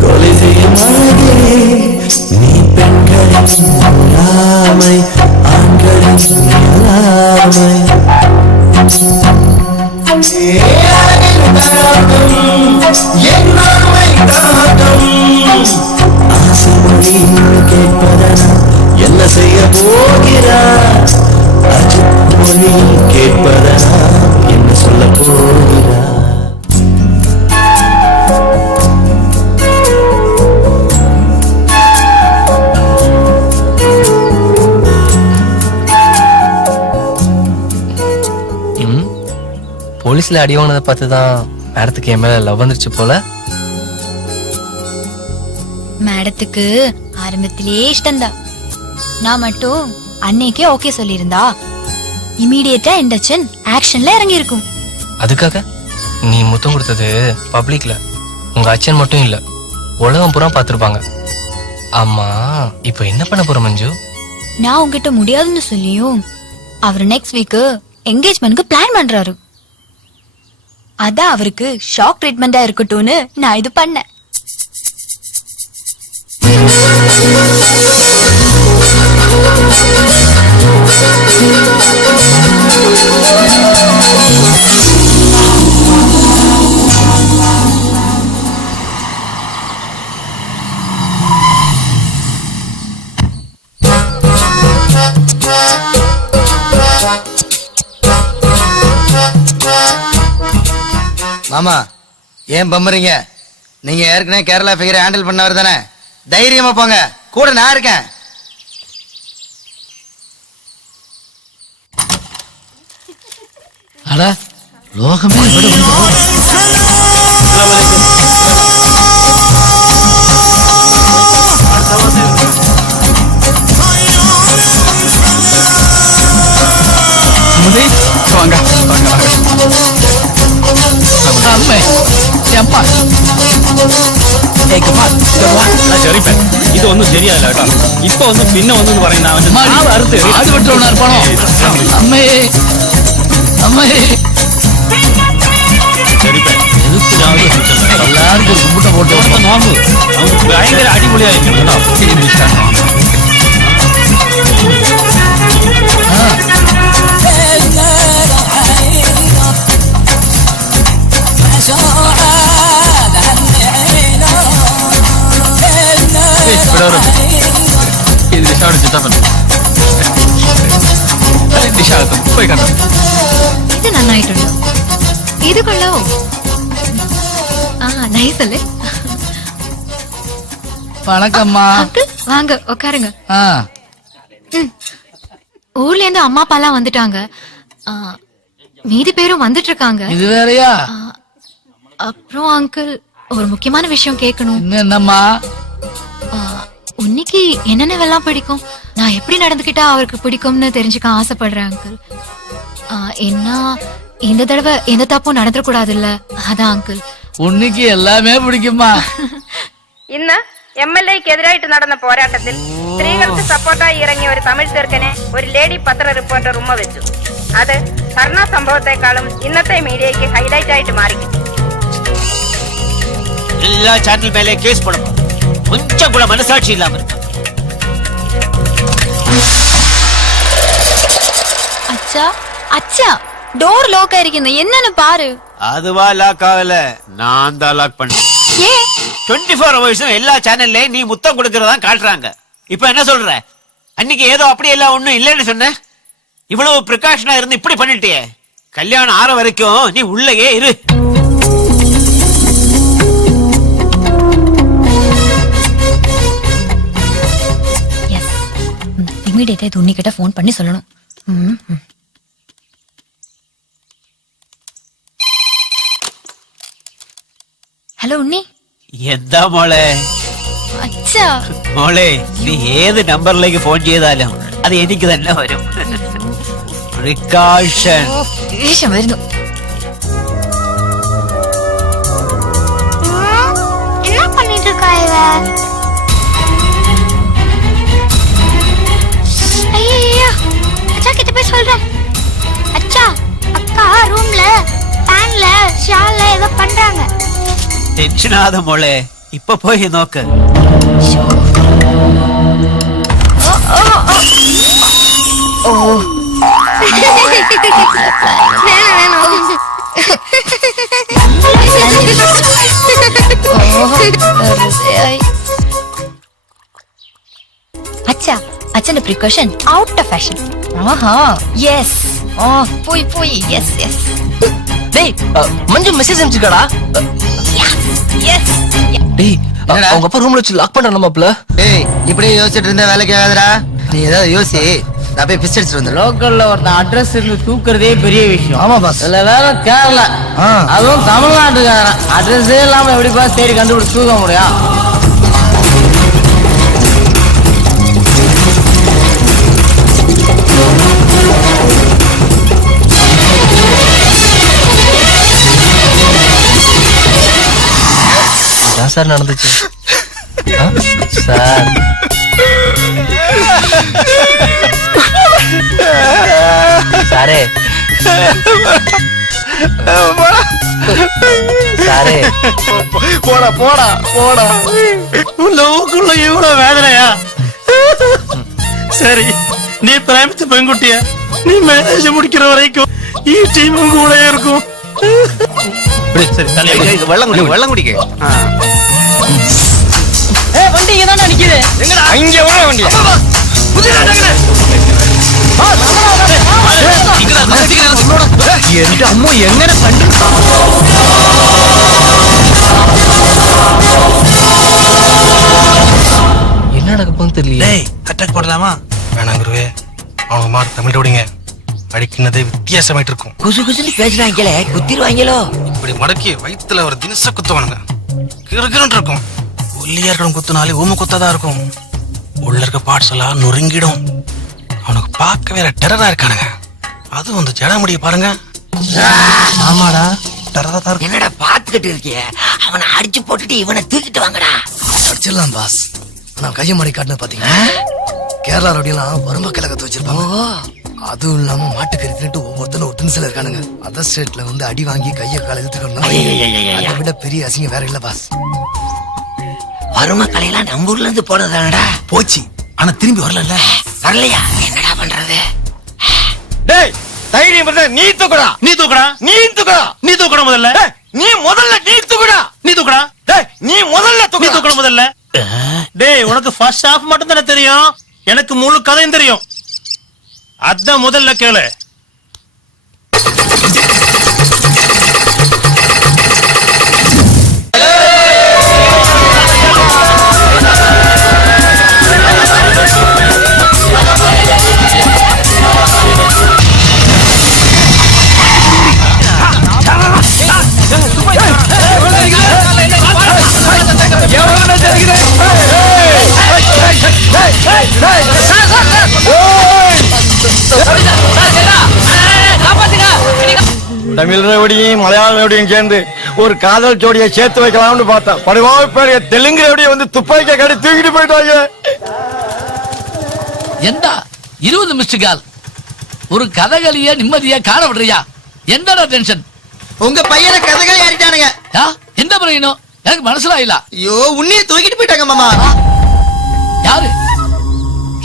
கொலை செய்யும் அழகே பார்ப்பதனா என்ன செய்ய போகிறார் அஜித் மொழி கேட்பதனா என்ன சொல்ல போகிறார் போலீஸ்ல அடி வாங்கினதை பார்த்து தான் மேடத்துக்கு என் மேல லவ் வந்துருச்சு போல. மேடத்துக்கு ஆரம்பத்திலேயே இஷ்டம்தான். நான் மட்டும் அன்னைக்கே ஓகே சொல்லியிருந்தா இமீடியட்டா இண்டக்ஷன் ஆக்ஷன்ல இறங்கி இருக்கும். அதுக்காக நீ முத்தம் கொடுத்தது பப்ளிக்ல உங்க அச்சன் மட்டும் இல்ல உலகம் பூரா பார்த்திருப்பாங்க. ஆமா இப்போ என்ன பண்ண போற மஞ்சு? நான் உங்ககிட்ட முடியாதுன்னு சொல்லியும் அவர் நெக்ஸ்ட் வீக் என்கேஜ்மெண்ட்க்கு பிளான் பண்றாரு. அதான் அவருக்கு ஷாக் ட்ரீட்மெண்டா இருக்கட்டும்னு நான் இது பண்ணேன். மாமா ஏன் பம்புறீங்க? நீங்க ஏற்கனவே கேரளா ஃபிகரை ஹேண்டில் பண்ணவர் தானே, தைரியமா போங்க, கூட நான் இருக்கேன். அட லோகமே வாங்க இது ஒன்னும் சரியா இல்ல கேட்டா. இப்ப வந்து பின்ன வந்து வரேன் நான் அறுத்து ஆடு வெட்டுறவனா இருப்பானோ? அம்மையே அம்மையே எல்லாருக்கும் கும்பிட்ட போட்டு நோம்பு அவனுக்கு பயங்கர அடிமொழியா இது நன்னாயிட்டு இது கொள்ளோ நைஸ் அல்ல. வணக்கம்மா. வாங்க உட்காருங்க. ஊர்ல இருந்து அம்மா அப்பா எல்லாம் வந்துட்டாங்க. மீதி பேரும் வந்துட்டு இருக்காங்க. இது வேறயா? அப்புறம் அங்கிள் ஒரு முக்கியமான விஷயம் கேட்கணும். என்னம்மா? உன்னைக்கு என்னென்னவெல்லாம் பிடிக்கும், நான் எப்படி நடந்துக்கிட்டா அவருக்கு பிடிக்கும்னு தெரிஞ்சுக்க ஆசைப்படுறேன் அங்கிள். என்ன இந்த தடவை எந்த தப்பும் நடந்துடக்கூடாது இல்ல, அதான் அங்கிள். உன்னைக்கு எல்லாமே பிடிக்குமா? ഇന്ന് MLAക്ക് എതിരായിട്ട് നടന്ന പോരാട്ടത്തിൽ സ്ത്രീകൾക്ക് സപ്പോർട്ടായി ഇറങ്ങിയ ഒരു തമിഴ് ചെറുക്കനെ ഒരു ലേഡി പത്ര റിപ്പോർട്ടർ ഉമ്മ വെച്ചു. അത് ഭരണ സംഭവത്തെക്കാളും ഇന്നത്തെ മീഡിയയ്ക്ക് ഹൈലൈറ്റ് ആയിട്ട് മാറി. எல்லா சேனல் மேலே கேஸ் போடணும். கொஞ்சம் கூட மனசாட்சி இல்லாம இருக்கு. அச்சா அச்சா டோர் லாக் ஆயிருக்குன்னு என்னன்னு பாரு. அதுவா லாக் ஆகல, நான் தான் லாக் பண்ணேன். ஏ 24 hours எல்லா சேனல்ல நீ முத்தம் கொடுக்கறதா காட்டுறாங்க. இப்ப என்ன சொல்ற? அன்னைக்கு ஏதோ அப்படி எல்லாம் ஒண்ணும் இல்லைன்னு சொன்ன. இவ்வளவு பிரிகாஷனா இருந்து இப்படி பண்ணிட்டியே. கல்யாணம் ஆற வரைக்கும் நீ உள்ளேயே இரு. இமிடியேட்டா இது உன்னிக்கிட்ட ஃபோன் பண்ணி சொல்லணும். ഹലോ ഉണ്ണി. എന്താ മോളെ? അച്ഛാ മോളെ, നീ ഏത് നമ്പറിലേക്ക് ഫോൺ ചെയ്താലും അത് എനിക്ക് തന്നെ വരും. പ്രിക്കാഷൻ. ദേഷ്യം വരുന്നു. என்ன பண்ணிட்டு இருக்கா இவ? ஐயோ அச்சா கிட்ட போய் சொல்றேன். அச்சா அக்கா ரூம்ல ஃபேன்ல ஷால்ல ஏதோ பண்றாங்க. டென்ஷன் ஆகாத மோளே, இப்ப போய் நோக்கு. அச்சா அச்சன precaution out of fashion. ஆஹா எஸ் போய் போய் எஸ் எஸ். டேய் மஞ்சு மெசேஜ் அனுப்பிச்சிருக்காடா. எஸ் டேய் அவங்க அப்பா ரூம்ல வச்சு லாக் பண்ணறானே மாப்ள. டேய் இப்படியே யோசிச்சுட்டு இருந்தா வேலைக்கு ஆகாதுடா. நீ ஏதாவது யோசி, நான் போய் பிஸ்ட் அடிச்சுட்டு வந்துடுறேன். லோக்கல்ல ஒருத்தன் அட்ரஸ் இருந்து தூக்குறதே பெரிய விஷயம். ஆமா பாஸ். இதுல வேற கேரளா, அதுவும் தமிழ்நாட்டுக்காரன் அட்ரஸே இல்லாம எப்படி பாஸ் தேடி கண்டுபிடிச்சு தூக்க முடியும்? சார் நடந்துச்சு சார். சாரே சாரே போடா போடா போடா. லவ்க்குள்ள இவ்வளவு வேதனையா? சரி, நீ பிரேமிச்ச பெண்குட்டிய நீ மேரேஜ் முடிக்கிற வரைக்கும் ஈ டீம் உங்க கூட இருக்கும். சரி, வெள்ளம் குடிக்க. வண்டி இங்க தான் நிக்குது. அங்க வர வண்டியா? എന്റെ അമ്മ എങ്ങനെ കണ്ടു? என்ன நடக்க போகுது தெரியல. அட்டாக் போடலாமா? வேணாம் குருவே, அவங்க மாடு தமிழ் ஓடிங்க அடிக்கினதே வித்தியாசமாயிட்டு இருக்கும். குசு குசுன்னு பேசுறாங்களே, குத்திடுவாங்களோ. இப்படி மடக்கி வயிற்றுல ஒரு தினச குத்துவானுங்க, கிறுகிறுன்னு இருக்கும். ஒல்லியா இருக்கணும் குத்துனாலே ஊம குத்தாதான் இருக்கும். உள்ள இருக்க பார்ட்ஸ் எல்லாம் நொறுங்கிடும். அவனுக்கு பார்க்க வேற டெரரா இருக்கானுங்க. அதுவும் அந்த ஜடமுடிய பாருங்க. ஆமாடா, டெரரா தான் இருக்கும். என்னடா பாத்துக்கிட்டு இருக்கிய? அவனை அடிச்சு போட்டுட்டு இவனை தூக்கிட்டு வாங்கடா. அடிச்சிடலாம் பாஸ். நான் கையை மாடி காட்டினது பாத்தீங்கன்னா கேரளா ரோடியெல்லாம் வரும்ப கிழக்கத்து வச்சிருப்பாங்க. அதுவும் இல்லாம மாட்டுக்கறி தின்னுட்டு ஒவ்வொருத்தரும் ஒரு தினசில இருக்கானுங்க. அதர் ஸ்டேட்ல வந்து அடி வாங்கி கையை கால இழுத்துக்கணும். அதை விட பெரிய அசிங்கம் வேற இல்ல பாஸ். வரும கலையெல்லாம் நம்ம ஊர்ல இருந்து போனதானடா. போச்சு, ஆனா திரும்பி வரல. வரலையா? என்னடா பண்றது? டேய் தைரியம் இருந்தா நீ தூக்குடா. நீ தூக்குடா. நீ தூக்குடா. நீ தூக்குடா முதல்ல. நீ முதல்ல நீ தூக்குடா. நீ தூக்குடா. டேய் நீ முதல்ல நீ தூக்குடா. தூக்குடா முதல்ல. டேய் உனக்கு ஃபர்ஸ்ட் ஹாஃப் மட்டும் தானே தெரியும், எனக்கு முழு கதையும் தெரியும். அதான் முதல்ல கேளு. தமிழ் ரவுடியும் மலையாள ரவுடியும் சேர்ந்து ஒரு காதல் ஜோடியை சேர்த்து வைக்கலாம்னு பார்த்தா படுவாய் பேரு தெலுங்கு ரவுடியை வந்து துப்பாக்கிய கடி தூக்கிட்டு போயிட்டாங்க. எந்தா 20 மிஸ்டு கால் ஒரு கதகளிய நிம்மதியா காண விடுறியா? என்னடா டென்ஷன்? உங்க பையனை கதகளி ஆடிட்டானுங்க. எந்த பையனும் எனக்கு மனசுலாயில. ஐயோ உன்னைய தூக்கிட்டு போயிட்டாங்க மாமா. யாரு?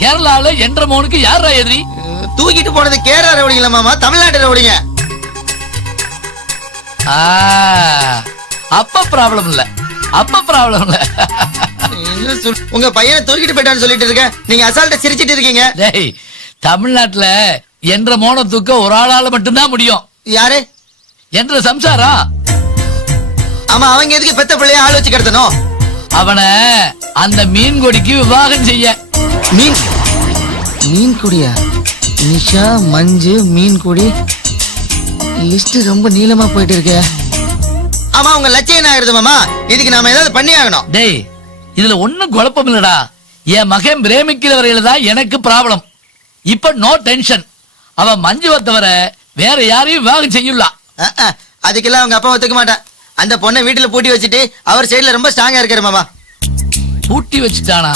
கேரளால என்ற மோனுக்கு யாரா எதிரி? தூக்கிட்டு போனது கேரளா ரவுடிங்களா மாமா, தமிழ்நாட்டு ரவுடிங்க. அப்ப ப்ராப்ளம் இல்ல, அப்ப ப்ராப்ளம் இல்ல. உங்க பையனை தூக்கிட்டு போயிட்டான்னு சொல்லிட்டு இருக்க, நீங்க அசால்ட்டா சிரிச்சிட்டு இருக்கீங்க. டேய், தமிழ்நாட்டுல என்ற மோன தூக்க ஒரு ஆளால மட்டும்தான் முடியும். யாரு? என்ற சம்சாரா. ஆமா, அவங்க எதுக்கு பெத்த பிள்ளைய ஆள் வச்சு கிடத்தணும்? அவனை அந்த மீன் கொடிக்கு விவாகம் செய்ய. மீன் கொடியா? நிஷா, மஞ்சு, மீன் கொடி, லிஸ்ட் ரொம்ப நீளமா போயிட்டு இருக்க. ஆமா, உங்க லட்சியம் என்ன ஆயிருது மாமா? இதுக்கு நாம ஏதாவது பண்ணி ஆகணும். டேய், இதுல ஒண்ணும் குழப்பம் இல்லடா. என் மகன் பிரேமிக்கிற வரையில தான் எனக்கு ப்ராப்ளம். இப்ப நோ டென்ஷன். அவன் மஞ்சுவை தவிர வேற யாரையும் விவாகம் செய்யலாம். அதுக்கெல்லாம் அவங்க அப்பா ஒத்துக்க மாட்டான். அந்த பொண்ணை வீட்டுல பூட்டி வச்சுட்டு அவர் சைடுல ரொம்ப ஸ்ட்ராங்கா இருக்காரு மாமா. பூட்டி வச்சுட்டானா?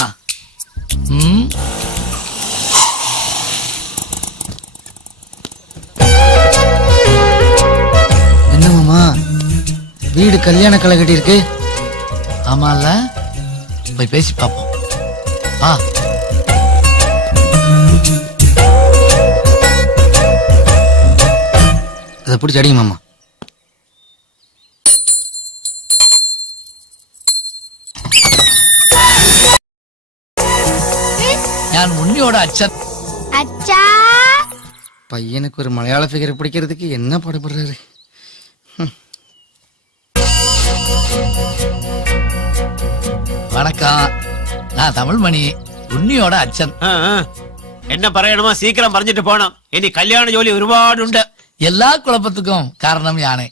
என்ன மாமா, வீடு கல்யாண கலை கட்டி இருக்கு. ஆமால, போய் பேசி பாப்போம். அதை பிடிச்சி அடிங்க மாமா. ഞാൻ ഉണ്ണിയോട് അച്ഛൻ. அச்சா பையனுக்கு ஒரு மலையாள ஃபிகர் பிடிக்கிறதுக்கு என்ன பாடுபடுறாரு. வணக்கம், நான் தமிழ்மணி, ഉണ്ണിയോட അച്ഛൻ. என்ன പറയണമോ സീക്കിരം പറഞ്ഞിട്ട് പോണം. ഇനി കല്യാണ ജോലി ഒരുപാടുണ്ട്. എല്ലാ കുഴപ്പത്തിക്കും കാരണം ഞാനേ.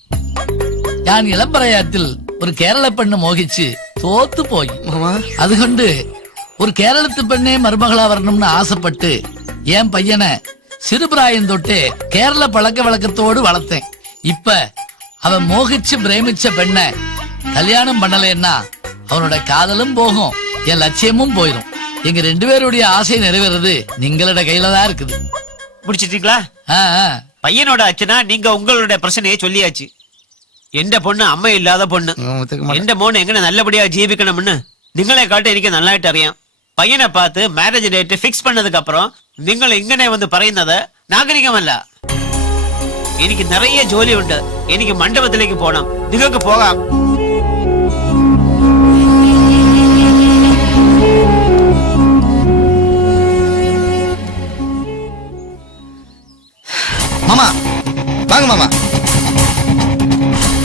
ഞാൻ ഇളംപറയാറ്റിൽ ഒരു കേരള പെണ്ണ് മോഹിച്ച് തോത്തുപോയി. അതുകൊണ്ട് ஒரு கேரளத்து பெண்ணே மருமகளா வரணும்னு ஆசைப்பட்டு என் பையனை சிறுபிராயம் தொட்டு கேரள பழக்க வழக்கத்தோடு வளர்த்தேன். இப்ப அவன் மோகிச்சு பிரேமிச்ச பெண்ணை கல்யாணம் பண்ணலைன்னா அவனோட காதலும் போகும், என் லட்சியமும் போயிடும். எங்க 2 பேருடைய ஆசை நிறைவேறது நீங்களோட கையில தான் இருக்குது. முடிச்சிட்டீங்களா? பையனோட அച്ഛனா நீங்க உங்களுடைய பிரச்சனையை சொல்லியாச்சு. എന്റെ പൊണ്ണ് അമ്മ ഇല്ലാതെ പൊണ്ണ്. എന്റെ മോൻ എങ്ങനെ നല്ലപടിയാ ജീവിക്കണമെന്ന് നിങ്ങളെ കാട്ട് എനിക്ക് നന്നായിട്ട് അറിയാം. പയ്യനെ பார்த்து മാരേജ് ഡേറ്റ് ഫിക്സ് பண்ணதுக்கு அப்புறம் നിങ്ങൾ ഇങ്ങനെ വന്ന് പറയുന്നത് നാഗരികമല്ല. എനിക്ക് നിറയെ ജോലിയുണ്ട്. എനിക്ക് മണ്ഡപത്തിലേക്ക് പോകണം. നിങ്ങൾക്ക് പോകാം. மாமா வாங்க மாமா.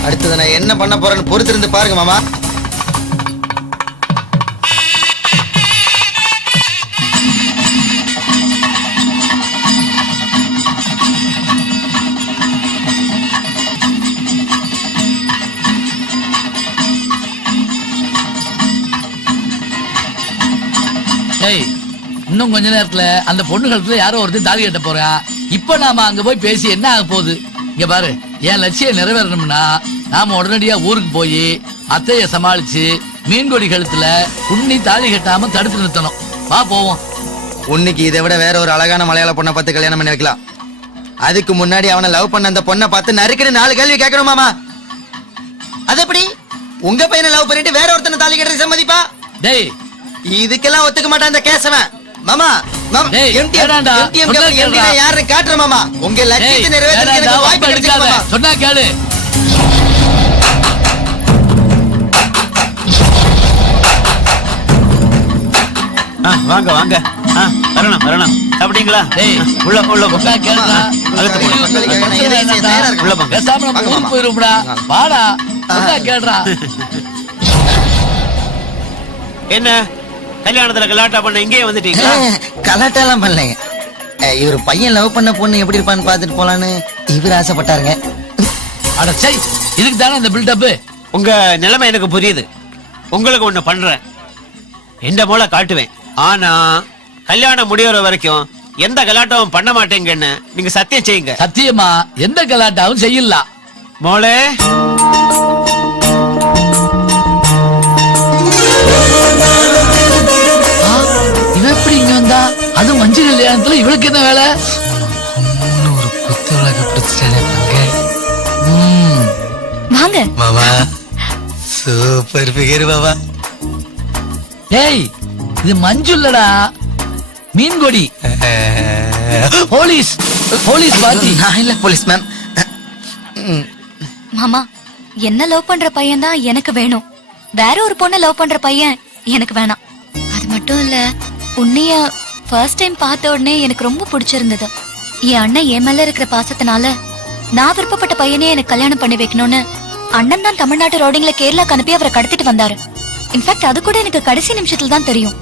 அடுத்தது நான் என்ன பண்ண போறேன்னு பொறுத்திருந்து பாருங்க மாமா. இன்னும் கொஞ்ச நேரத்துல அந்த பொண்ணு கழுத்துல யாரோ ஒருத்தர் தாலி கட்ட போறான். இப்ப நாம அங்க போய் பேசி என்ன ஆக போகுது? இங்க பாரு, என் லட்சியம் நிறைவேறணும்னா நாம உடனடியா ஊருக்கு போய் அத்தைய சமாளிச்சு மீன்கொடி கழுத்துல உண்ணி தாலி கட்டாம தடுத்து நிறுத்தணும். வா போவோம். உன்னைக்கு இதை விட வேற ஒரு அழகான மலையாள பொண்ணை பார்த்து கல்யாணம் பண்ணி வைக்கலாம். அதுக்கு முன்னாடி அவனை லவ் பண்ண அந்த பொண்ணை பார்த்து நறுக்குன்னு 4 கேள்வி கேட்கணும் மாமா. அது எப்படி உங்க பையனை லவ் பண்ணிட்டு வேற ஒருத்தனை தாலி கட்டுறது சம்மதிப்பா? டேய், இதுக்கெல்லாம் ஒத்துக்க மாட்டான் அந்த கேசவன். மாமா யாரு காட்டுற மாமா. உங்க லட்சியத்தை நிறைவேற்ற வாய்ப்பு கிடைக்காத சொன்னா கேளு. வாங்க வாங்க. வரணும் வரணும். சாப்பிட்டீங்களா? உள்ள உள்ள போயிருப்பா. வாடா, கேடுறா. என்ன கல்யாணத்துல கலாட்டா பண்ண இங்கே வந்துட்டீங்க? கலாட்டா எல்லாம் பண்ணலைங்க. இவர் பையன் லவ் பண்ண பொண்ணு எப்படி இருப்பான்னு பாத்துட்டு போலான்னு இவர் ஆசைப்பட்டாருங்க. அட சரி, இதுக்கு தானே இந்த பில்டப். உங்க நிலைமை எனக்கு புரியுது. உங்களுக்கு ஒண்ணு பண்றேன். எந்த மூளை காட்டுவேன். ஆனா கல்யாணம் முடியற வரைக்கும் எந்த கலாட்டாவும் பண்ண மாட்டேங்கன்னு நீங்க சத்தியம் செய்யுங்க. சத்தியமா எந்த கலாட்டாவும் செய்யலாம். மோளே எப்படி இங்க வந்தா? அது மஞ்சள் கல்யாணத்துல இவளுக்கு என்ன வேலை? ஒரு குத்து விளக்கு பிடிச்சிட்டானே வாங்க மாமா. சூப்பர் ஃபிகர் மாமா. டேய், இது மஞ்சு இல்லடா, மீன்கொடி. போலீஸ் போலீஸ் பாத்தி. நான் இல்ல போலீஸ் மேம். மாமா, என்ன லவ் பண்ற பையன் தான் எனக்கு வேணும். வேற ஒரு பொண்ணை லவ் பண்ற பையன் எனக்கு வேணாம். அது மட்டும் இல்ல, உன்னைய ஃபர்ஸ்ட் டைம் பார்த்த உடனே எனக்கு ரொம்ப பிடிச்சிருந்தது. என் அண்ணன் என் மேல இருக்கிற பாசத்தினால நான் விருப்பப்பட்ட பையனே எனக்கு கல்யாணம் பண்ணி வைக்கணும்னு அண்ணன் தான் தமிழ்நாட்டு ரோடிங்ல கேரளாக்கு அனுப்பி அவரை கடத்திட்டு வந்தாரு. இன்ஃபேக்ட் அது கூட எனக்கு கடைசி நிமிஷத்துல தான் தெரியும்.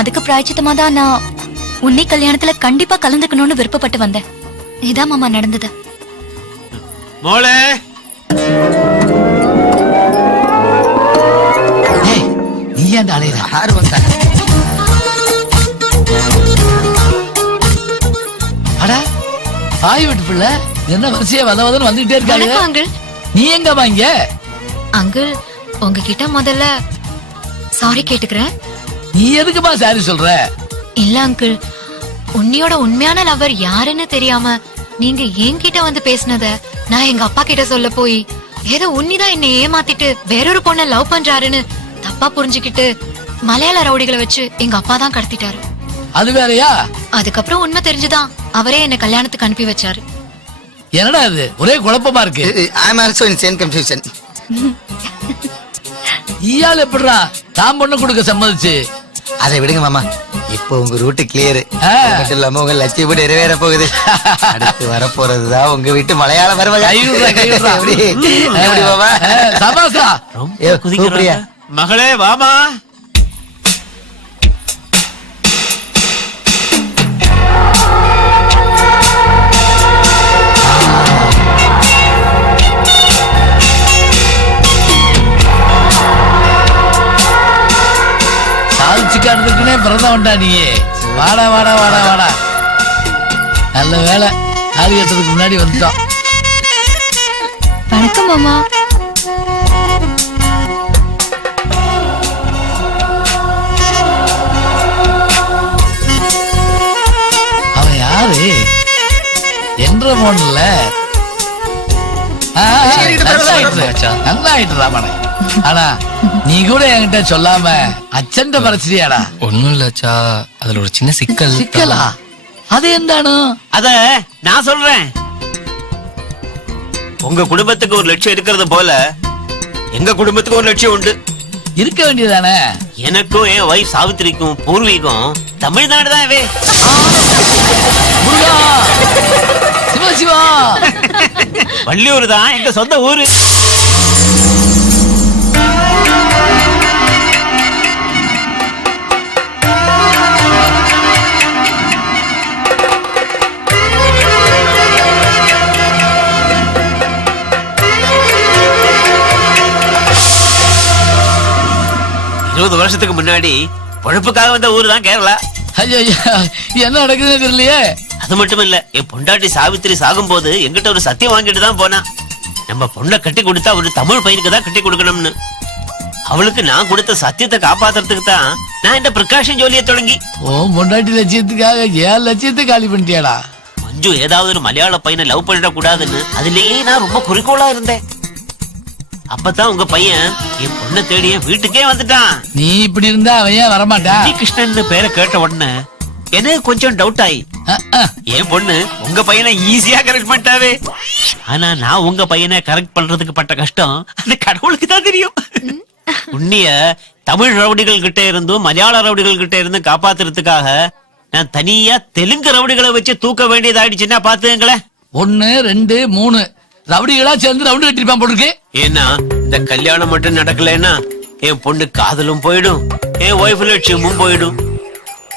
அதுக்கு பிராய்ச்சித்தமா தான் நான் உன்னை கல்யாணத்துல கண்டிப்பா கலந்துக்கணும்னு விருப்பப்பட்டு வந்தேன். இதான் மாமா நடந்தது. மோளே நீ ஏன் அலையிற? யாரு வந்தா? அட பாய் வீட்டு பிள்ளை என்ன வரிசையா வதவதன்னு வந்துட்டே இருக்காங்க. அங்கிள், நீ எங்க வாங்க? அங்கிள் உங்ககிட்ட முதல்ல சாரி கேட்டுக்கிறேன். நீ எதுக்குமா சாரி சொல்ற? இல்ல அங்கிள், உன்னையோட உண்மையான லவர் யாருன்னு தெரியாம நீங்க என்கிட்ட வந்து பேசினத நான் எங்க அப்பா கிட்ட சொல்ல போய் ஏதோ உன்னிதான் என்னை ஏமாத்திட்டு வேறொரு பொண்ண லவ் பண்றாருன்னு தப்பா புரிஞ்சுக்கிட்டு மலையாள ரவுடிகளை வச்சு எங்க அப்பா தான் கடத்திட்டாரு. அது வேறயா? அதுக்கப்புறம் உண்மை தெரிஞ்சுதான் அவரே என்ன கல்யாணத்துக்கு அனுப்பி வச்சாரு. என்னடா இது ஒரே குழப்பமா இருக்கு. I am also in same confusion. ஈயால் எப்படிடா தான் பொண்ணு கொடுக்க சம்மதிச்சு? அதை விடுங்க மாமா. இப்போ உங்க ரூட் கிளியர். மட்டும் இல்லாம உங்க லட்சியம் நிறைவேற போகுது. அடுத்து வர போறதுதான் உங்க வீட்டு மலையாள மருமக. எப்படி பாபா? சபாசா கூப்பிடியா? மகளே வாமா. சாதிச்சுக்காட்டுக்குன்னே பிறந்த வந்தா நீ. வாடா வாடா வாடா வாடா. நல்ல வேலை தாலி கட்டுறதுக்கு முன்னாடி வந்துட்டோம். வணக்கம் மாமா. அவன் யாரு என்ற போன்ல நல்லா ஆயிட்டு ராமனே. ஆனா நீ கூட என்கிட்ட சொல்லாம அச்சன்ட்ட மறைச்சிட்டியாடா? ஒண்ணும் இல்லச்சா, அதுல ஒரு சின்ன சிக்கல். சிக்கலா? அது என்னடானு? அத நான் சொல்றேன். உங்க குடும்பத்துக்கு ஒரு லட்சியம் இருக்கிறது போல எங்க குடும்பத்துக்கு ஒரு லட்சியம் உண்டு. இருக்க வேண்டியதானே? எனக்கும் என் வைஃப் சாவித்திரிக்கும் பூர்வீகம் தமிழ்நாடு தான். சிவா சிவா வள்ளியூர் தான் எங்க சொந்த ஊரு. 20 வருஷத்துக்கு முன்னாடி பொழப்புக்காக வந்த ஊரு தான் கேரளா. ஐயா என்ன நடக்குதுன்னு தெரியலையே. அது மட்டும் இல்ல, என் பொண்டாட்டி சாவித்திரி சாகும் போது எங்கிட்ட ஒரு சத்தியம் வாங்கிட்டு தான் போனா. நம்ம பொண்ணை கட்டி கொடுத்தா ஒரு தமிழ் பையனுக்கு தான் கட்டி கொடுக்கணும்னு. அவளுக்கு நான் கொடுத்த சத்தியத்தை காப்பாத்துறதுக்கு தான் நான் இந்த பிரகாஷன் ஜோலியை தொடங்கி. ஓ பொண்டாட்டி லட்சியத்துக்காக ஏன் லட்சியத்தை காலி பண்ணிட்டியாடா? மஞ்சு ஏதாவது ஒரு மலையாள பையனை லவ் பண்ணிட கூடாதுன்னு அதுலயே நான் ரொம்ப குறிக்கோளா இருந்தேன். அப்பதான் உங்க பையன் என் பொண்ணை தேடி வீட்டுக்கே வந்துட்டான். நீ இப்படி இருந்தா அவன் ஏன் வரமாட்டான்? கிருஷ்ணன் பேரை கேட்ட உடனே எனக்கு கொஞ்சம் டவுட் ஆயி என் பொண்ணு உங்க பையனை ஈஸியா கரெக்ட் பண்ணிட்டாவே. ஆனா நான் உங்க பையனை கரெக்ட் பண்றதுக்கு பட்ட கஷ்டம் அந்த கடவுளுக்கு தான் தெரியும். உன்னிய தமிழ் ரவுடிகள் கிட்ட இருந்தும் மலையாள ரவுடிகள் கிட்ட இருந்தும் காப்பாத்துறதுக்காக நான் தனியா தெலுங்கு ரவுடிகளை வச்சு தூக்க வேண்டியதாயிடுச்சுன்னா பாத்துங்களேன். 1 2 3 ரவுடிகளா சேர்ந்து ரவுண்டு கட்டிருப்பான் போட்டுருக்கு. ஏன்னா இந்த கல்யாணம் மட்டும் நடக்கலன்னா என் பொண்ணு காதலும் போயிடும், என் ஒய்ஃப் லட்சியமும் போயிடும்.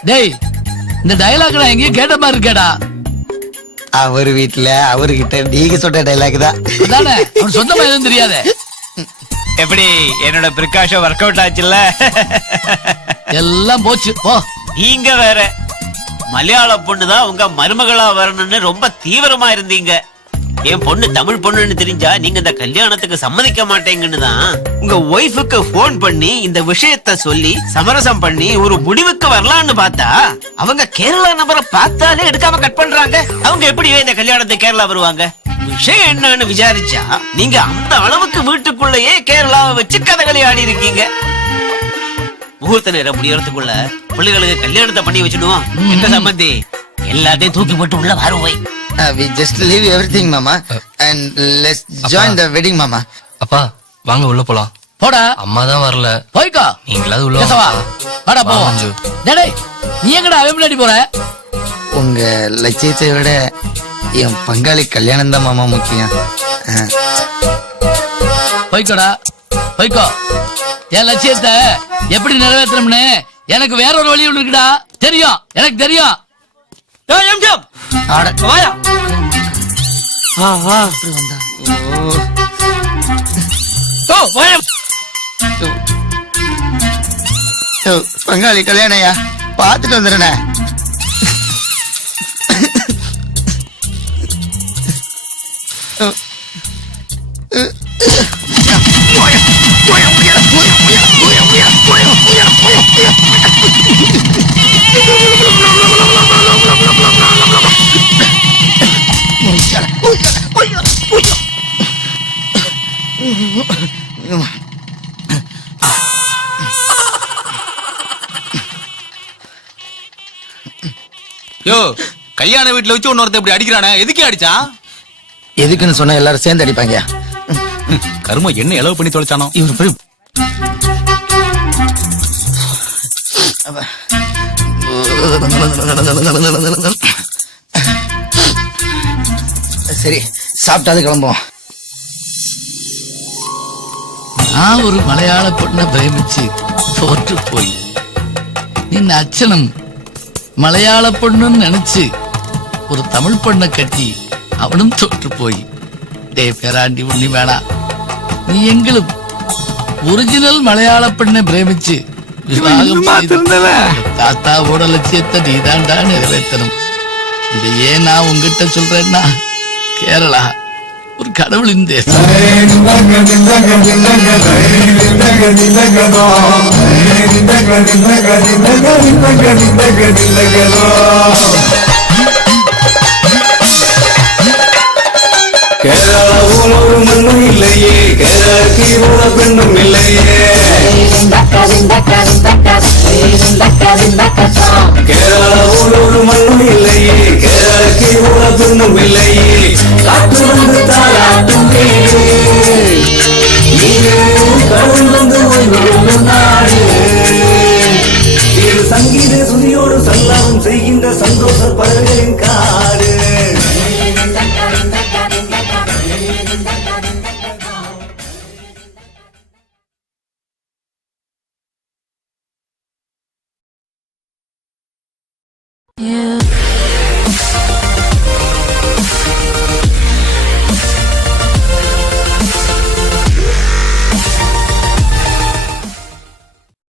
டேய் இந்த டயலாக் நான் எங்கேயும் கேட்ட மாதிரி இருக்கேடா. அவர் வீட்டுல அவர்கிட்ட நீங்க சொல்ற டைலாக் தான். அவன் சொந்தமா எதுவும் தெரியாது. எப்படி என்னோட பிரிகாஷன் ஒர்க் அவுட் ஆச்சுல்ல? எல்லாம் போச்சு. ஓ நீங்க வேற மலையாள பொண்ணுதான் உங்க மருமகளா வரணும்னு ரொம்ப தீவிரமா இருந்தீங்க. என் பொண்ணு தமிழ் பொண்ணுன்னு தெரிஞ்சா நீங்க இந்த கல்யாணத்துக்கு சம்மதிக்க மாட்டேங்கன்னு தான் உங்க ஒய்ஃபுக்கு போன் பண்ணி இந்த விஷயத்த சொல்லி சமரசம் பண்ணி ஒரு முடிவுக்கு வரலான்னு பார்த்தா அவங்க கேரளா நபரை பார்த்தாலே எடுக்காம கட் பண்றாங்க. அவங்க எப்படி இந்த கல்யாணத்துக்கு கேரளா வருவாங்க? விஷயம் என்னன்னு விசாரிச்சா நீங்க அந்த அளவுக்கு வீட்டுக்குள்ளேயே கேரளாவை வச்சு கதகளி ஆடி இருக்கீங்க. முகூர்த்த நேரம் முடியறதுக்குள்ள பிள்ளைகளுக்கு கல்யாணத்தை பண்ணி வச்சிடுவோம். எந்த சம்பந்தி எல்லாத்தையும் தூக்கி போட்டு உள்ள வருவோய். We just leave everything, Mama, and let's join the wedding, Mama. அப்பா வாங்க உள்ள போலாம். போடா. அம்மா தான் வரல. போய்க்கோ. நீங்களாவது உள்ள வா. வாடா போவோம். மஞ்சு. டேய் நீ எங்கடா அவன் முன்னாடி போற? உங்க லட்சியத்தை விட என் பங்காளி கல்யாணம் தான் மாமா முக்கியம். போய்க்கோடா போய்க்கோ. என் லட்சியத்தை எப்படி நிறைவேற்றணும்னு எனக்கு வேற ஒரு வழி ஒண்ணு இருக்குடா. தெரியும், எனக்கு தெரியும். பங்காளி கல்யாணையா பாத்துட்டு வந்துடுறேன். யோ கல்யாண வீட்டுல வச்சு இன்னொருத்த இப்படி அடிக்கிறானே, எதுக்கே அடிச்சான்? எதுக்குன்னு சொன்னா எல்லாரும் சேர்ந்து அடிப்பாங்க. கரும என்ன எலவு பண்ணி தொலைச்சானோ இவரு போய். சரி சாப்பிட்டாது கிளம்புவோம். நான் ஒரு மலையாள பொண்ணை பிரேமிச்சு தோற்று போய் நின்ன அச்சனம் மலையாள பொண்ணுன்னு நினைச்சு ஒரு தமிழ் பொண்ணை கட்டி அவனும் தோற்று போய் டே பேராண்டி உண்ணி வேணா நீ எங்களும் ஒரிஜினல் மலையாள பெண்ணை பிரேமிச்சு விவாகம் தாத்தாவோட லட்சியத்தை நீதாண்டா நிறைவேற்றணும். இதை ஏன் நான் உங்ககிட்ட சொல்றேன்னா கேரளா ஒரு கடவுளின் தேசம். கேரளாவில் ஒரு மண்ணும் இல்லையே, கேரளாக்கு ஒரு பெண்ணும் இல்லையே. கேரளாவில் ஒரு மண்ணும் இல்லையே, கேரளாக்கு ஒரு பெண்ணும் இல்லையே. காற்று வந்து தாளாட்டும் கேடு, கடவுள் வந்து ஓய்வு நாடு. இது சங்கீத சுதியோடு சல்லாபம் செய்கின்ற சந்தோஷ பறவைகளின் காடு. Yeah.